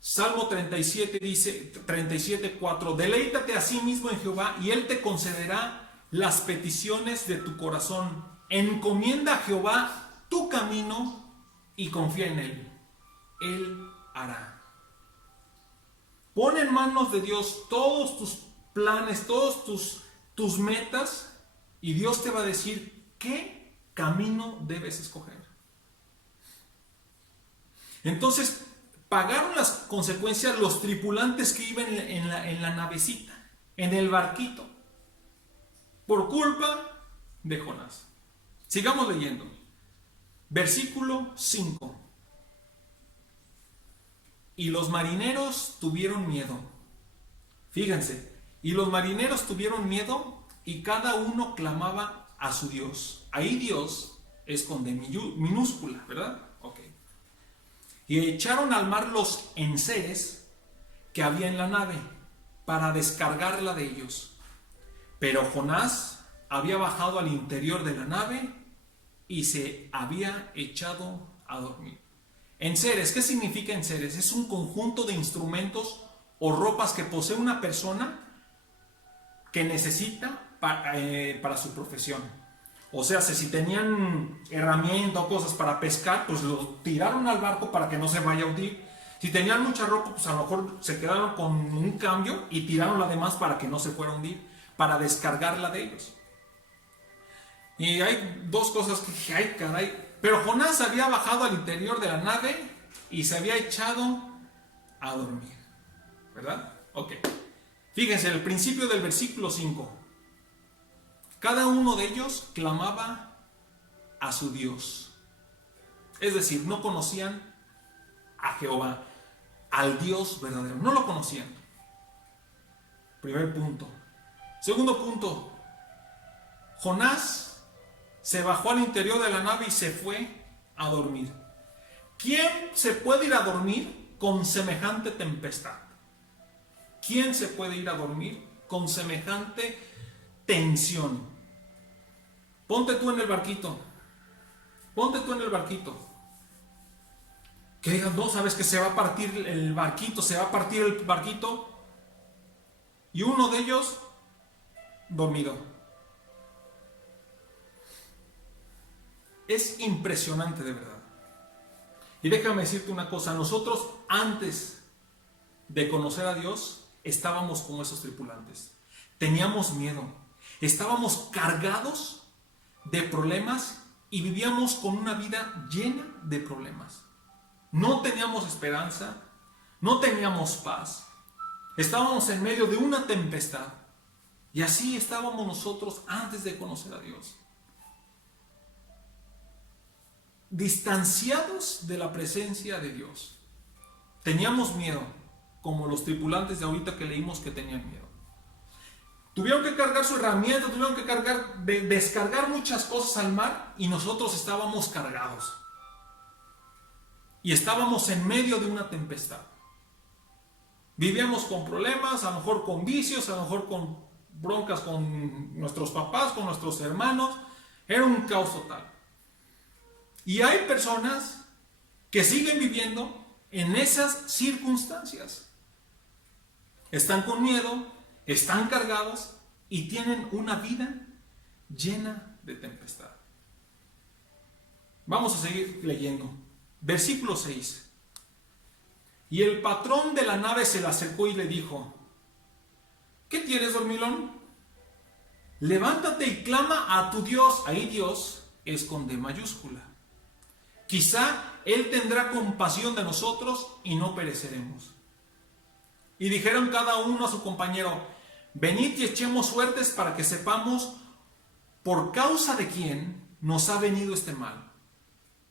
Salmo 37 dice, 37:4, deleítate a sí mismo en Jehová y Él te concederá las peticiones de tu corazón. Encomienda a Jehová tu camino y confía en Él. Él hará. Pon en manos de Dios todos tus planes, todos tus metas, y Dios te va a decir qué camino debes escoger. Entonces, pagaron las consecuencias los tripulantes que iban en la navecita, en el barquito, por culpa de Jonás. Sigamos leyendo. Versículo 5. Y los marineros tuvieron miedo. Fíjense, y los marineros tuvieron miedo y cada uno clamaba a su Dios. Ahí Dios es con D minúscula, ¿verdad? Ok. Y echaron al mar los enseres que había en la nave para descargarla de ellos. Pero Jonás había bajado al interior de la nave y se había echado a dormir. Enseres, ¿qué significa enseres? Es un conjunto de instrumentos o ropas que posee una persona que necesita para su profesión. O sea, si tenían herramientas o cosas para pescar, pues lo tiraron al barco para que no se vaya a hundir. Si tenían mucha ropa, pues a lo mejor se quedaron con un cambio y tiraron la demás para que no se fuera a hundir, para descargarla de ellos. Y hay dos cosas que dije, ay caray. Pero Jonás había bajado al interior de la nave y se había echado a dormir, ¿verdad? Ok. Fíjense, el principio del versículo 5. Cada uno de ellos clamaba a su Dios. Es decir, no conocían a Jehová, al Dios verdadero. No lo conocían. Primer punto. Segundo punto. Jonás se bajó al interior de la nave y se fue a dormir. ¿Quién se puede ir a dormir con semejante tempestad? ¿Quién se puede ir a dormir con semejante tensión? Ponte tú en el barquito. Ponte tú en el barquito. Que digan, no, sabes que se va a partir el barquito, se va a partir el barquito. Y uno de ellos dormido. Es impresionante de verdad. Y déjame decirte una cosa, nosotros antes de conocer a Dios estábamos como esos tripulantes. Teníamos miedo, estábamos cargados de problemas y vivíamos con una vida llena de problemas. No teníamos esperanza, no teníamos paz. Estábamos en medio de una tempestad. Y así estábamos nosotros antes de conocer a Dios. Distanciados de la presencia de Dios. Teníamos miedo, como los tripulantes de ahorita que leímos que tenían miedo. Tuvieron que cargar su herramienta, tuvieron que descargar muchas cosas al mar y nosotros estábamos cargados. Y estábamos en medio de una tempestad. Vivíamos con problemas, a lo mejor con vicios, a lo mejor con broncas con nuestros papás, con nuestros hermanos. Era un caos total. Y hay personas que siguen viviendo en esas circunstancias. Están con miedo, están cargados y tienen una vida llena de tempestad. Vamos a seguir leyendo. Versículo 6. Y el patrón de la nave se le acercó y le dijo, ¿qué tienes, dormilón? Levántate y clama a tu Dios. Ahí Dios es con D mayúscula. Quizá Él tendrá compasión de nosotros y no pereceremos. Y dijeron cada uno a su compañero, venid y echemos suertes para que sepamos por causa de quién nos ha venido este mal.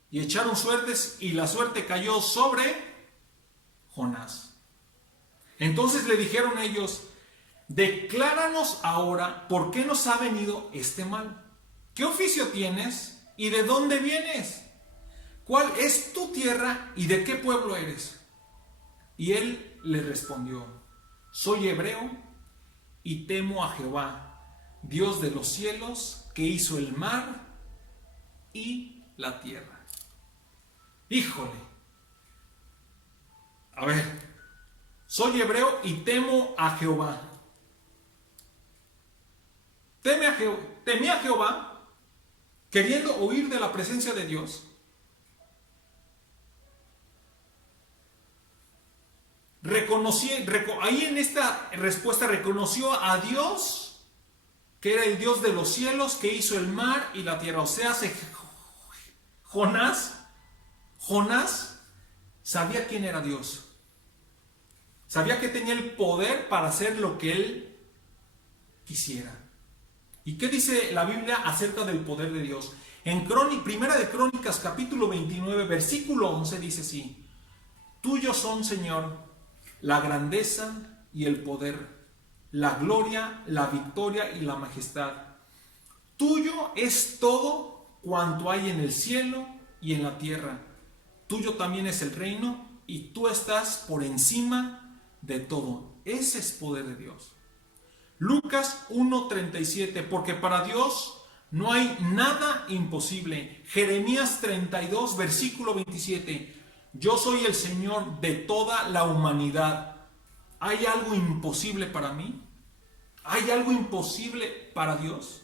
Y echaron suertes y la suerte cayó sobre Jonás. Entonces le dijeron ellos, decláranos ahora por qué nos ha venido este mal. ¿Qué oficio tienes y de dónde vienes? ¿Cuál es tu tierra y de qué pueblo eres? Y él le respondió, soy hebreo y temo a Jehová, Dios de los cielos, que hizo el mar y la tierra. Híjole. A ver, soy hebreo y temo a Jehová. Temía a Jehová, queriendo huir de la presencia de Dios. Ahí en esta respuesta reconoció a Dios, que era el Dios de los cielos, que hizo el mar y la tierra. O sea, Jonás sabía quién era Dios. Sabía que tenía el poder para hacer lo que él quisiera. ¿Y qué dice la Biblia acerca del poder de Dios? En Primera de Crónicas, capítulo 29, versículo 11, dice así: tuyos son, Señor, la grandeza y el poder, la gloria, la victoria y la majestad. tuyo es todo cuanto hay en el cielo y en la tierra. Tuyo también es el reino y tú estás por encima de todo. Ese es poder de Dios. Lucas 1:37, porque para Dios no hay nada imposible. Jeremías 32, versículo 27, yo soy el Señor de toda la humanidad. ¿Hay algo imposible para mí? ¿Hay algo imposible para Dios?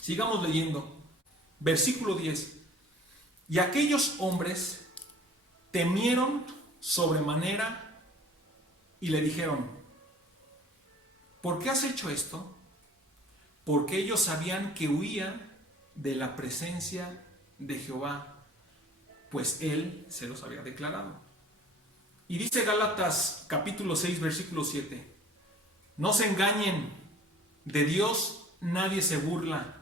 Sigamos leyendo. Versículo 10. Y aquellos hombres temieron sobremanera y le dijeron, ¿por qué has hecho esto? Porque ellos sabían que huía de la presencia de Jehová, pues Él se los había declarado. Y dice Gálatas capítulo 6, versículo 7, no se engañen, de Dios nadie se burla,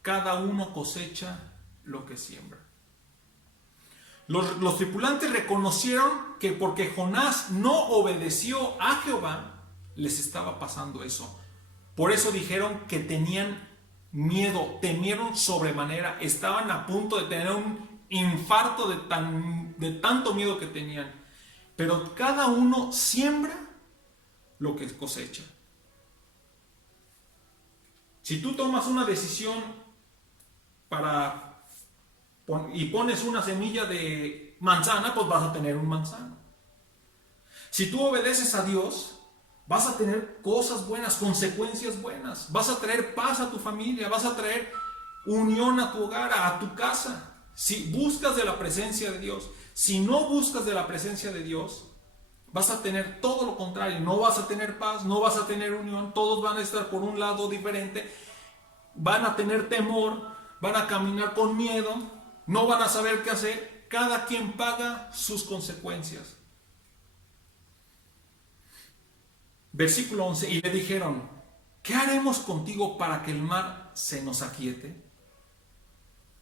cada uno cosecha lo que siembra. Los tripulantes reconocieron que porque Jonás no obedeció a Jehová, les estaba pasando eso. Por eso dijeron que tenían miedo, temieron sobremanera, estaban a punto de tener un infarto de tanto miedo que tenían. Pero cada uno siembra lo que cosecha. Si tú tomas una decisión y pones una semilla de manzana, pues vas a tener un manzano. Si tú obedeces a Dios, vas a tener cosas buenas, consecuencias buenas. Vas a traer paz a tu familia, vas a traer unión a tu hogar, a tu casa. Si buscas de la presencia de Dios, si no buscas de la presencia de Dios, vas a tener todo lo contrario. No vas a tener paz, no vas a tener unión. Todos van a estar por un lado diferente. Van a tener temor, van a caminar con miedo, no van a saber qué hacer. Cada quien paga sus consecuencias. Versículo 11, y le dijeron, ¿qué haremos contigo para que el mar se nos aquiete?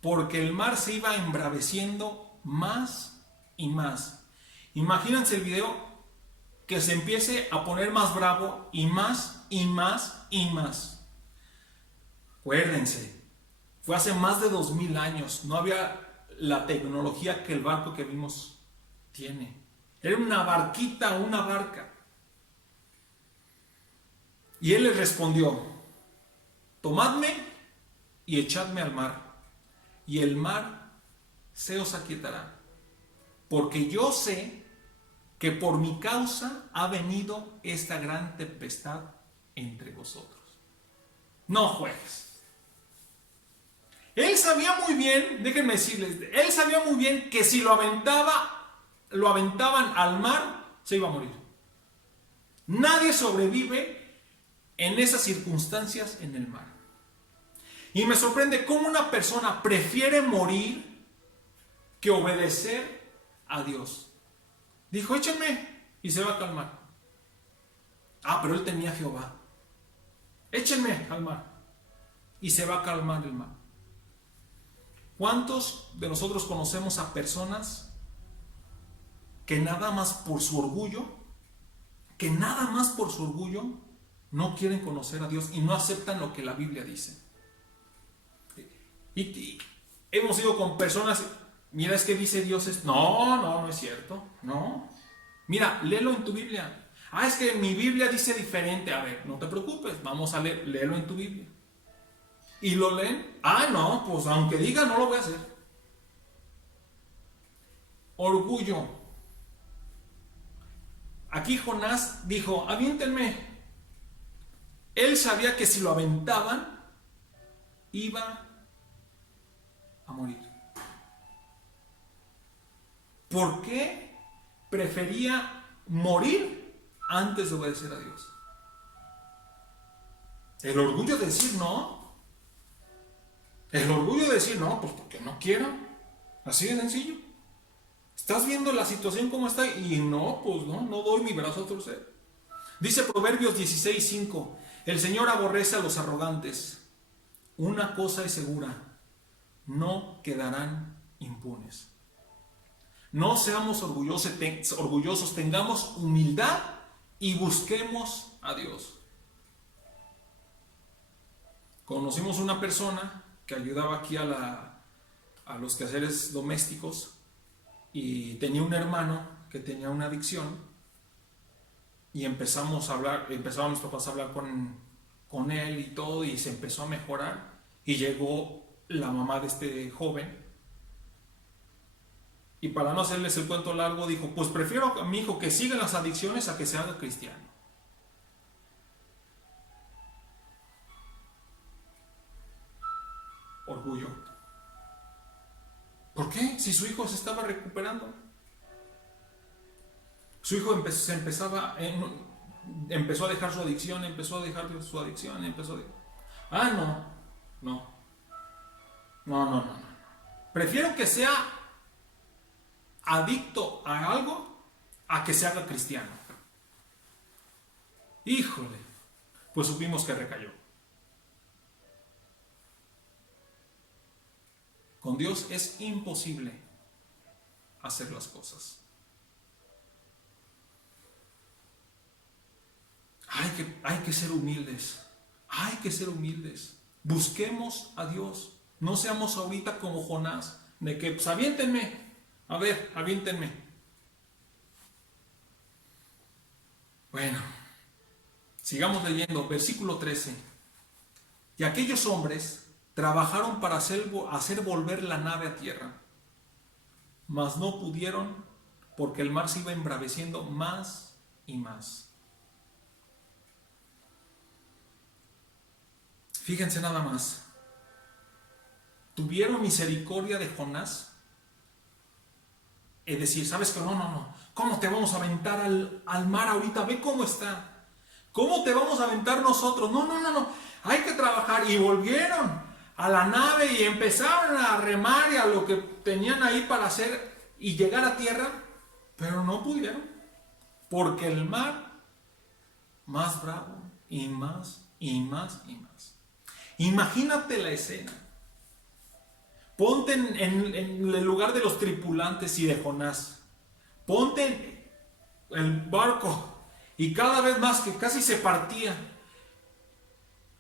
Porque el mar se iba embraveciendo más y más. Imagínense el video, que se empiece a poner más bravo y más y más y más. Acuérdense, fue hace más de 2000 años, no había la tecnología que el barco que vimos tiene. Era una barquita, una barca. Y él les respondió, tomadme y echadme al mar, y el mar se os aquietará, porque yo sé que por mi causa ha venido esta gran tempestad entre vosotros. No juegues. Él sabía muy bien, déjenme decirles, él sabía muy bien que si lo aventaban al mar, se iba a morir. Nadie sobrevive en esas circunstancias en el mar. Y me sorprende cómo una persona prefiere morir que obedecer a Dios. Dijo, échenme y se va a calmar. Pero él tenía a Jehová. Échenme al mar y se va a calmar el mar. ¿Cuántos de nosotros conocemos a personas que nada más por su orgullo, no quieren conocer a Dios y no aceptan lo que la Biblia dice? Y hemos ido con personas, mira, es que dice Dios esto. No es cierto. No. Mira, léelo en tu Biblia. Es que mi Biblia dice diferente. A ver, no te preocupes, vamos a leer, léelo en tu Biblia. Y lo leen. No, pues aunque diga, no lo voy a hacer. Orgullo. Aquí Jonás dijo, aviéntenme. Él sabía que si lo aventaban, iba a morir. ¿Por qué prefería morir antes de obedecer a Dios? El orgullo de decir no. El orgullo de decir no, pues porque no quiero. Así de sencillo. Estás viendo la situación como está y no, pues no doy mi brazo a torcer. Dice Proverbios 16:5, el Señor aborrece a los arrogantes. Una cosa es segura, no quedarán impunes. No seamos orgullosos, tengamos humildad y busquemos a Dios. conocimos una persona que ayudaba aquí a los quehaceres domésticos y tenía un hermano que tenía una adicción y empezamos a hablar, empezaron mis papás a hablar con él y todo y se empezó a mejorar y llegó la mamá de este joven y para no hacerles el cuento largo dijo, pues prefiero a mi hijo que siga las adicciones a que se haga cristiano. Orgullo. ¿Por qué? Si su hijo se estaba recuperando. Su hijo empezó a dejar su adicción, no. Prefiero que sea adicto a algo a que se haga cristiano. Híjole, pues supimos que recayó. Con Dios es imposible hacer las cosas. Hay que ser humildes. Hay que ser humildes. Busquemos a Dios. No seamos ahorita como Jonás, de que pues aviéntenme. A ver, aviéntenme. Bueno, sigamos leyendo. Versículo 13. Y aquellos hombres trabajaron para hacer volver la nave a tierra, mas no pudieron porque el mar se iba embraveciendo más y más. Fíjense nada más. Tuvieron misericordia de Jonás. Es decir, ¿sabes qué? No. ¿Cómo te vamos a aventar al mar ahorita? Ve cómo está. ¿Cómo te vamos a aventar nosotros? No. Hay que trabajar. Y volvieron a la nave y empezaron a remar y a lo que tenían ahí para hacer y llegar a tierra. Pero no pudieron. Porque el mar, más bravo y más y más y más. Imagínate la escena. Ponte en el lugar de los tripulantes y de Jonás. Ponte en el barco y cada vez más que casi se partía.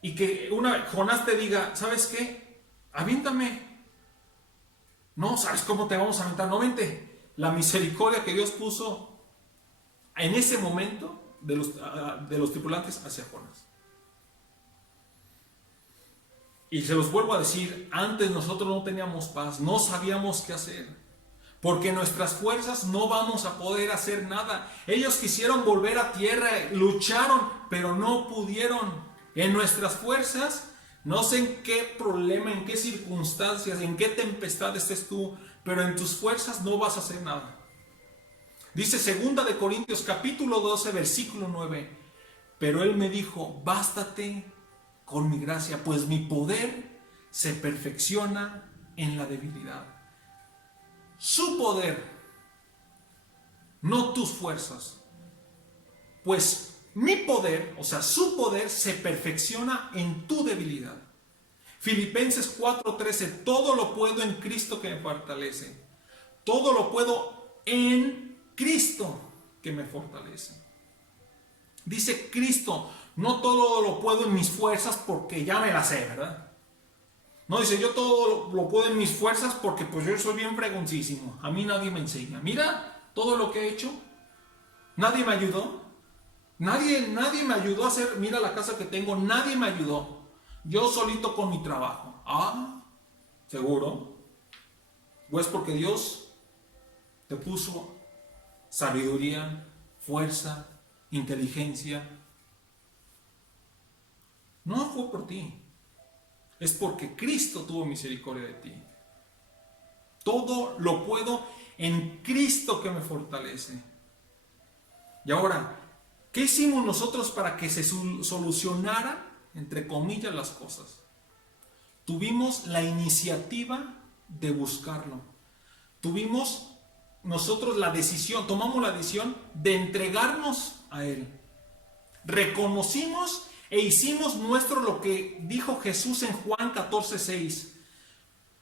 Y que Jonás te diga, ¿sabes qué? Aviéntame. No, ¿sabes cómo te vamos a aventar? No, vente. La misericordia que Dios puso en ese momento de los tripulantes hacia Jonás. Y se los vuelvo a decir, antes nosotros no teníamos paz, no sabíamos qué hacer, porque nuestras fuerzas no vamos a poder hacer nada. Ellos quisieron volver a tierra, lucharon, pero no pudieron. En nuestras fuerzas, no sé en qué problema, en qué circunstancias, en qué tempestad estés tú, pero en tus fuerzas no vas a hacer nada. Dice 2 de Corintios capítulo 12, versículo 9, pero él me dijo, bástate con mi gracia, pues mi poder se perfecciona en la debilidad. Su poder, no tus fuerzas. Pues mi poder, o sea, su poder se perfecciona en tu debilidad. Filipenses 4:13, todo lo puedo en Cristo que me fortalece. Todo lo puedo en Cristo que me fortalece. Dice Cristo, no todo lo puedo en mis fuerzas porque ya me la sé, ¿verdad? No dice, yo todo lo puedo en mis fuerzas porque pues yo soy bien fregoncísimo. A mí nadie me enseña. Mira todo lo que he hecho. Nadie me ayudó. Nadie me ayudó a hacer, mira la casa que tengo, nadie me ayudó. Yo solito con mi trabajo. Ah, ¿seguro? Pues porque Dios te puso sabiduría, fuerza, inteligencia. No fue por ti. Es porque Cristo tuvo misericordia de ti. Todo lo puedo en Cristo que me fortalece. Y ahora, ¿qué hicimos nosotros para que se solucionaran, entre comillas, las cosas? Tuvimos la iniciativa de buscarlo. Tuvimos nosotros la decisión, tomamos la decisión de entregarnos a Él. Reconocimos e hicimos nuestro lo que dijo Jesús en Juan 14:6.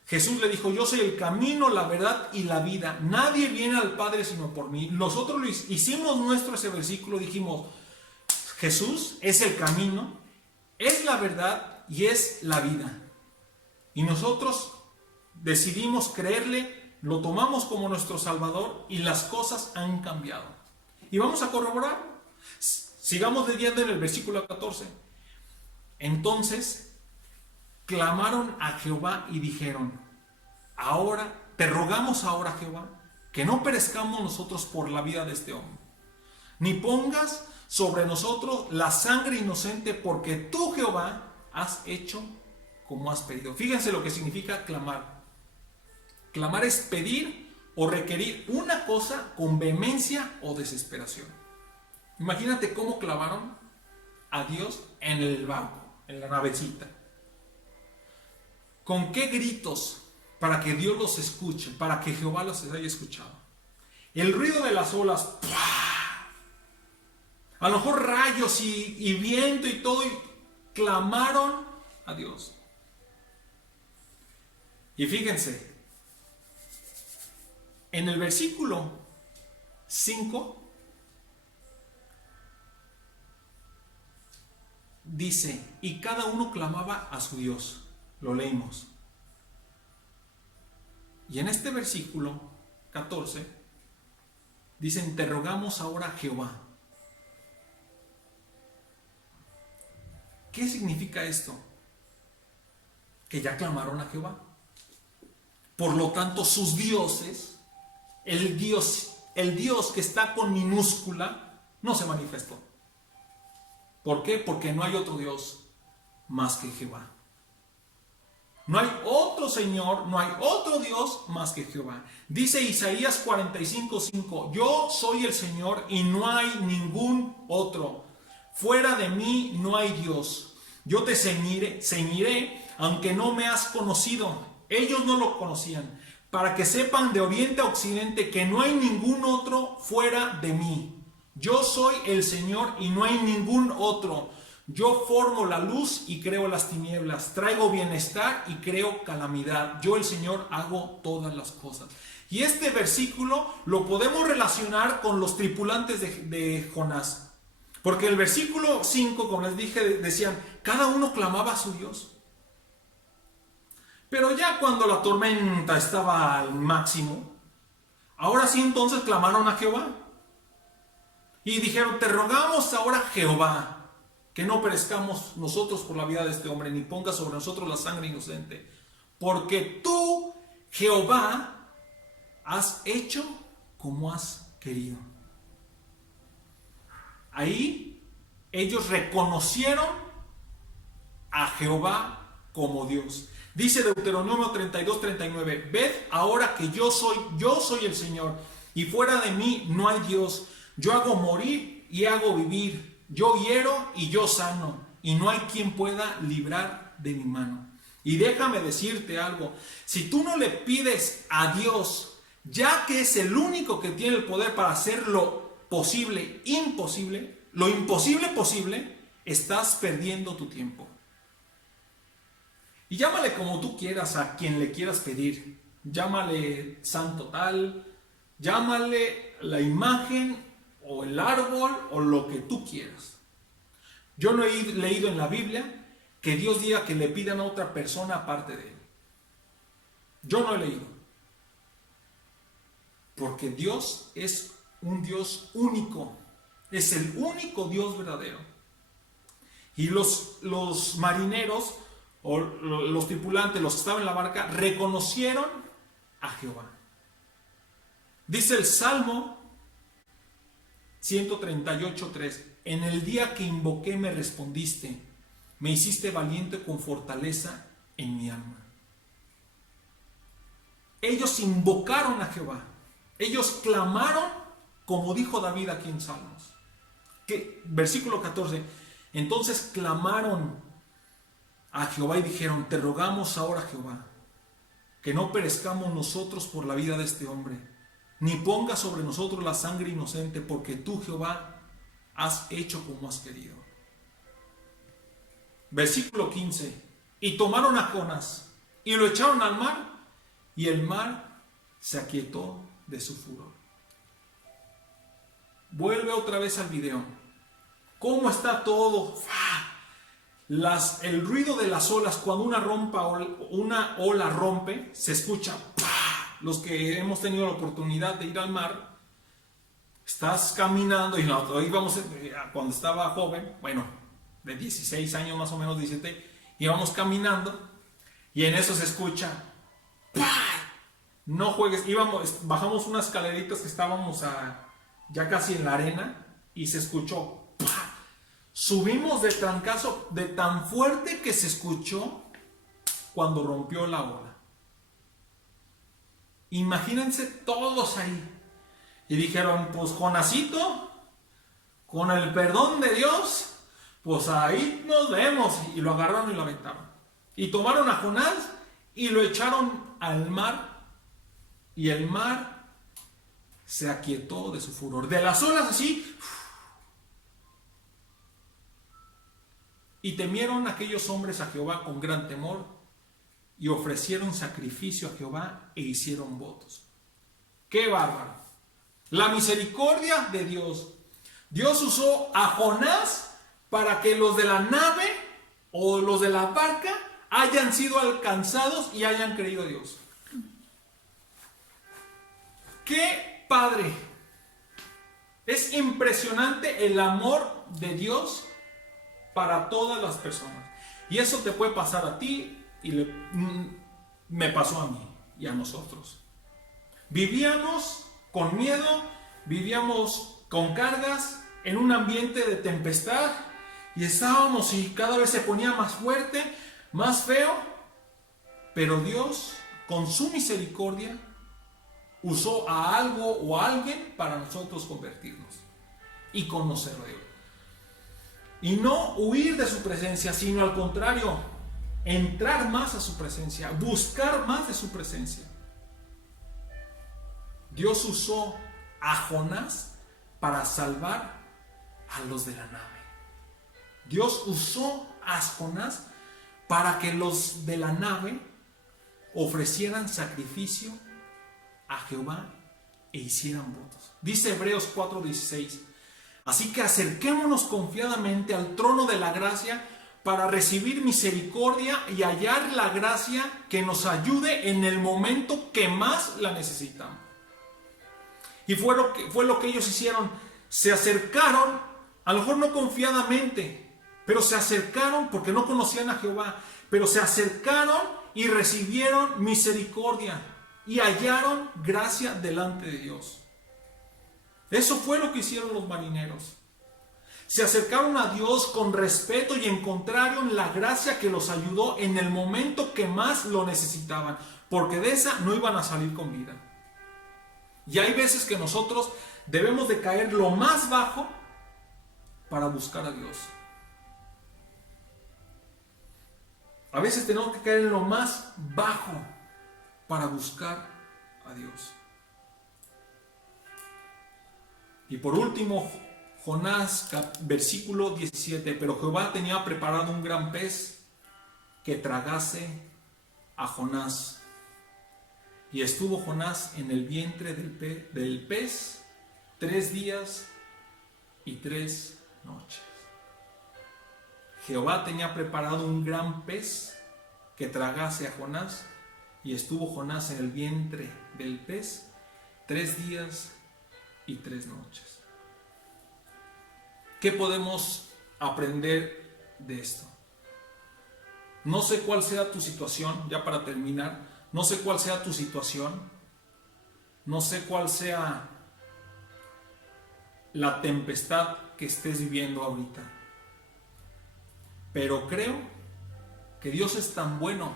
Jesús le dijo, yo soy el camino, la verdad y la vida. Nadie viene al Padre sino por mí. Nosotros hicimos nuestro ese versículo, dijimos, Jesús es el camino, es la verdad y es la vida. Y nosotros decidimos creerle, lo tomamos como nuestro Salvador y las cosas han cambiado. Y vamos a corroborar. Sigamos leyendo en el versículo 14. Entonces clamaron a Jehová y dijeron: ahora, te rogamos ahora, Jehová, que no perezcamos nosotros por la vida de este hombre, ni pongas sobre nosotros la sangre inocente, porque tú, Jehová, has hecho como has pedido. Fíjense lo que significa clamar. Clamar es pedir o requerir una cosa con vehemencia o desesperación. Imagínate cómo clamaron a Dios en el barco, en la navecita. ¿Con qué gritos? Para que Dios los escuche, para que Jehová los haya escuchado. El ruido de las olas, ¡pua! A lo mejor rayos y viento y todo, y clamaron a Dios. Y fíjense, en el versículo 5 dice: y cada uno clamaba a su Dios. Lo leímos. Y en este versículo 14 dicen: te rogamos ahora a Jehová. ¿Qué significa esto? Que ya clamaron a Jehová. Por lo tanto, sus dioses, el Dios que está con minúscula, no se manifestó. ¿Por qué? Porque no hay otro Dios más que Jehová. No hay otro Señor, no hay otro Dios más que Jehová. Dice Isaías 45:5: yo soy el Señor y no hay ningún otro. Fuera de mí no hay Dios. Yo te ceñiré, aunque no me has conocido. Ellos no lo conocían. Para que sepan de oriente a occidente que no hay ningún otro fuera de mí. Yo soy el Señor y no hay ningún otro. Yo formo la luz y creo las tinieblas, traigo bienestar y creo calamidad. Yo, el Señor, hago todas las cosas. Y este versículo lo podemos relacionar con los tripulantes de Jonás. Porque el versículo 5, como les dije, decían: cada uno clamaba a su Dios. Pero ya cuando la tormenta estaba al máximo, ahora sí entonces clamaron a Jehová. Y dijeron: te rogamos ahora, Jehová, que no perezcamos nosotros por la vida de este hombre, ni pongas sobre nosotros la sangre inocente. Porque tú, Jehová, has hecho como has querido. Ahí ellos reconocieron a Jehová como Dios. Dice Deuteronomio 32:39: ved ahora que yo soy el Señor, y fuera de mí no hay Dios. Yo hago morir y hago vivir. Yo hiero y yo sano, y no hay quien pueda librar de mi mano. Y déjame decirte algo: si tú no le pides a Dios, ya que es el único que tiene el poder para hacer lo posible imposible, lo imposible posible, estás perdiendo tu tiempo. Y llámale como tú quieras a quien le quieras pedir. Llámale santo tal, llámale la imagen o el árbol o lo que tú quieras. Yo no he leído en la Biblia que Dios diga que le pidan a otra persona aparte de él. Yo no he leído. Porque Dios es un Dios único. Es el único Dios verdadero. Y los marineros o los tripulantes, los que estaban en la barca, reconocieron a Jehová. Dice el Salmo 138:3: en el día que invoqué me respondiste, me hiciste valiente con fortaleza en mi alma. Ellos invocaron a Jehová. Ellos clamaron, como dijo David aquí en Salmos. Versículo 14: entonces clamaron a Jehová y dijeron: te rogamos ahora, Jehová, que no perezcamos nosotros por la vida de este hombre, ni ponga sobre nosotros la sangre inocente, porque tú, Jehová, has hecho como has querido. Versículo 15: y tomaron a Jonás y lo echaron al mar, y el mar se aquietó de su furor. Vuelve otra vez al video. ¿Cómo está todo? el ruido de las olas cuando una ola rompe, se escucha ¡pah! Los que hemos tenido la oportunidad de ir al mar, estás caminando, y no, íbamos, cuando estaba joven, bueno, de 16 años más o menos, 17, íbamos caminando y en eso se escucha ¡pah! No juegues, bajamos unas escaleritas que estábamos ya casi en la arena y se escuchó ¡pah! Subimos de trancazo, de tan fuerte que se escuchó cuando rompió la ola. Imagínense todos ahí. Y dijeron, pues Jonasito, con el perdón de Dios, pues ahí nos vemos. Y lo agarraron y lo aventaron. Y tomaron a Jonás y lo echaron al mar. Y el mar se aquietó de su furor. De las olas así. Y temieron aquellos hombres a Jehová con gran temor, y ofrecieron sacrificio a Jehová e hicieron votos. ¡Qué bárbaro! La misericordia de Dios. Dios usó a Jonás para que los de la nave o los de la barca hayan sido alcanzados y hayan creído a Dios. ¡Qué padre! Es impresionante el amor de Dios para todas las personas. Y eso te puede pasar a ti y me pasó a mí y a nosotros. Vivíamos con miedo, vivíamos con cargas en un ambiente de tempestad y estábamos y cada vez se ponía más fuerte, más feo, pero Dios con su misericordia usó a algo o a alguien para nosotros convertirnos y conocerlo a Dios. Y no huir de su presencia, sino al contrario, entrar más a su presencia, buscar más de su presencia. Dios usó a Jonás para salvar a los de la nave. Dios usó a Jonás para que los de la nave ofrecieran sacrificio a Jehová e hicieran votos. Dice Hebreos 4:16. Así que acerquémonos confiadamente al trono de la gracia para recibir misericordia y hallar la gracia que nos ayude en el momento que más la necesitamos. Y fue lo que ellos hicieron. Se acercaron, a lo mejor no confiadamente, pero se acercaron porque no conocían a Jehová, pero se acercaron y recibieron misericordia y hallaron gracia delante de Dios. Eso fue lo que hicieron los marineros. Se acercaron a Dios con respeto y encontraron la gracia que los ayudó en el momento que más lo necesitaban, porque de esa no iban a salir con vida. Y hay veces que nosotros debemos de caer lo más bajo para buscar a Dios. A veces tenemos que caer en lo más bajo para buscar a Dios. Y por último, Jonás, versículo 17. Pero Jehová tenía preparado un gran pez que tragase a Jonás. Y estuvo Jonás en el vientre del pez 3 días y 3 noches. Jehová tenía preparado un gran pez que tragase a Jonás. Y estuvo Jonás en el vientre del pez 3 días y 3 noches. ¿Qué podemos aprender de esto? No sé cuál sea tu situación, ya para terminar, no sé cuál sea tu situación, no sé cuál sea la tempestad que estés viviendo ahorita, pero creo que Dios es tan bueno,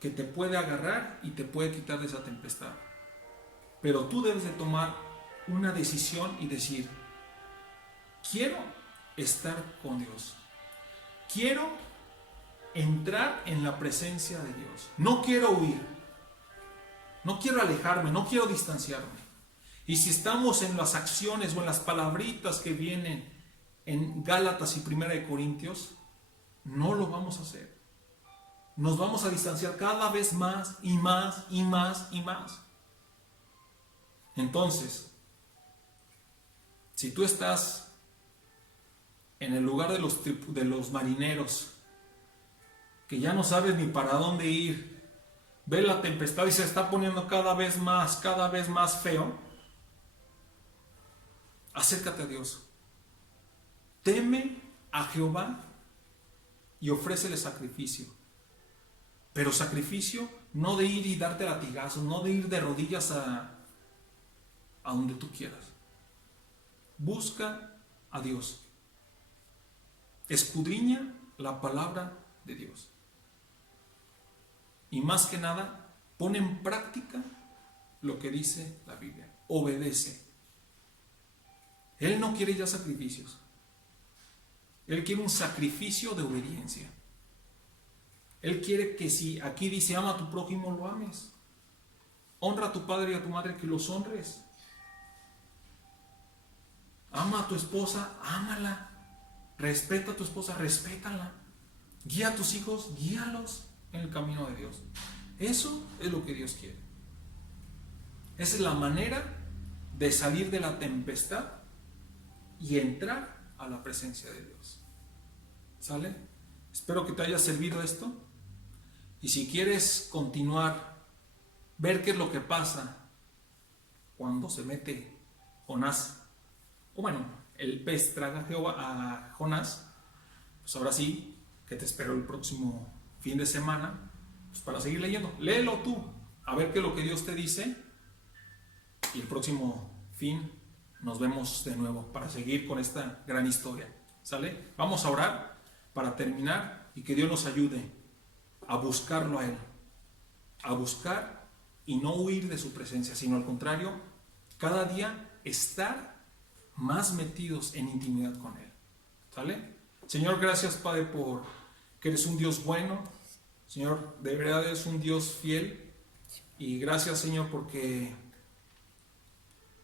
que te puede agarrar y te puede quitar de esa tempestad. Pero tú debes de tomar una decisión y decir: quiero estar con Dios. Quiero entrar en la presencia de Dios. No quiero huir. No quiero alejarme, no quiero distanciarme. Y si estamos en las acciones o en las palabritas que vienen en Gálatas y 1 Corintios, no lo vamos a hacer. Nos vamos a distanciar cada vez más y más y más y más. Entonces, si tú estás en el lugar de los marineros, que ya no sabes ni para dónde ir, ve la tempestad y se está poniendo cada vez más feo, acércate a Dios. Teme a Jehová y ofrécele sacrificio. Pero sacrificio no de ir y darte latigazos, no de ir de rodillas a donde tú quieras. Busca a Dios. Escudriña la palabra de Dios. Y más que nada, pon en práctica lo que dice la Biblia. Obedece. Él no quiere ya sacrificios. Él quiere un sacrificio de obediencia. Él quiere que si aquí dice ama a tu prójimo, lo ames. Honra a tu padre y a tu madre, que los honres. Ama a tu esposa, ámala. Respeta a tu esposa, respétala. Guía a tus hijos, guíalos en el camino de Dios. Eso es lo que Dios quiere. Esa es la manera de salir de la tempestad y entrar a la presencia de Dios. ¿Sale? Espero que te haya servido esto. Y si quieres continuar, ver qué es lo que pasa cuando se mete Jonás, o bueno, el pez traga a Jonás, pues ahora sí que te espero el próximo fin de semana, pues para seguir leyendo. Léelo tú, a ver qué es lo que Dios te dice, y el próximo fin nos vemos de nuevo para seguir con esta gran historia. ¿Sale? Vamos a orar para terminar y que Dios nos ayude a buscarlo a Él, a buscar y no huir de su presencia, sino al contrario, cada día estar más metidos en intimidad con Él. ¿Sale? Señor, gracias, Padre, por que eres un Dios bueno. Señor, de verdad eres un Dios fiel. Y gracias, Señor, porque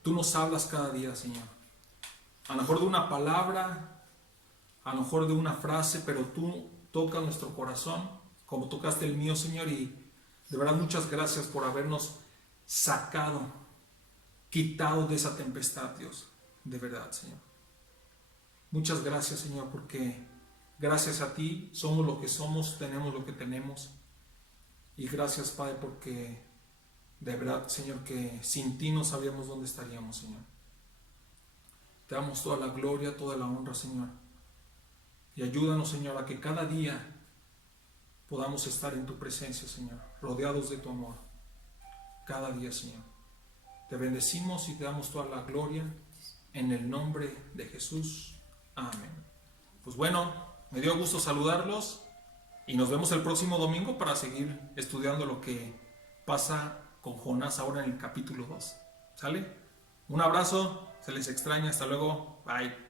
tú nos hablas cada día, Señor. A lo mejor de una palabra, a lo mejor de una frase, pero tú tocas nuestro corazón, como tocaste el mío, Señor. Y de verdad muchas gracias por habernos sacado, quitado de esa tempestad, Dios. De verdad, Señor. Muchas gracias, Señor, porque gracias a ti somos lo que somos, tenemos lo que tenemos. Y gracias, Padre, porque de verdad, Señor, que sin ti no sabíamos dónde estaríamos, Señor. Te damos toda la gloria, toda la honra, Señor. Y ayúdanos, Señor, a que cada día podamos estar en tu presencia, Señor, rodeados de tu amor. Cada día, Señor. Te bendecimos y te damos toda la gloria en el nombre de Jesús. Amén. Pues bueno, me dio gusto saludarlos y nos vemos el próximo domingo para seguir estudiando lo que pasa con Jonás ahora en el capítulo 2. ¿Sale? Un abrazo, se les extraña, hasta luego, bye.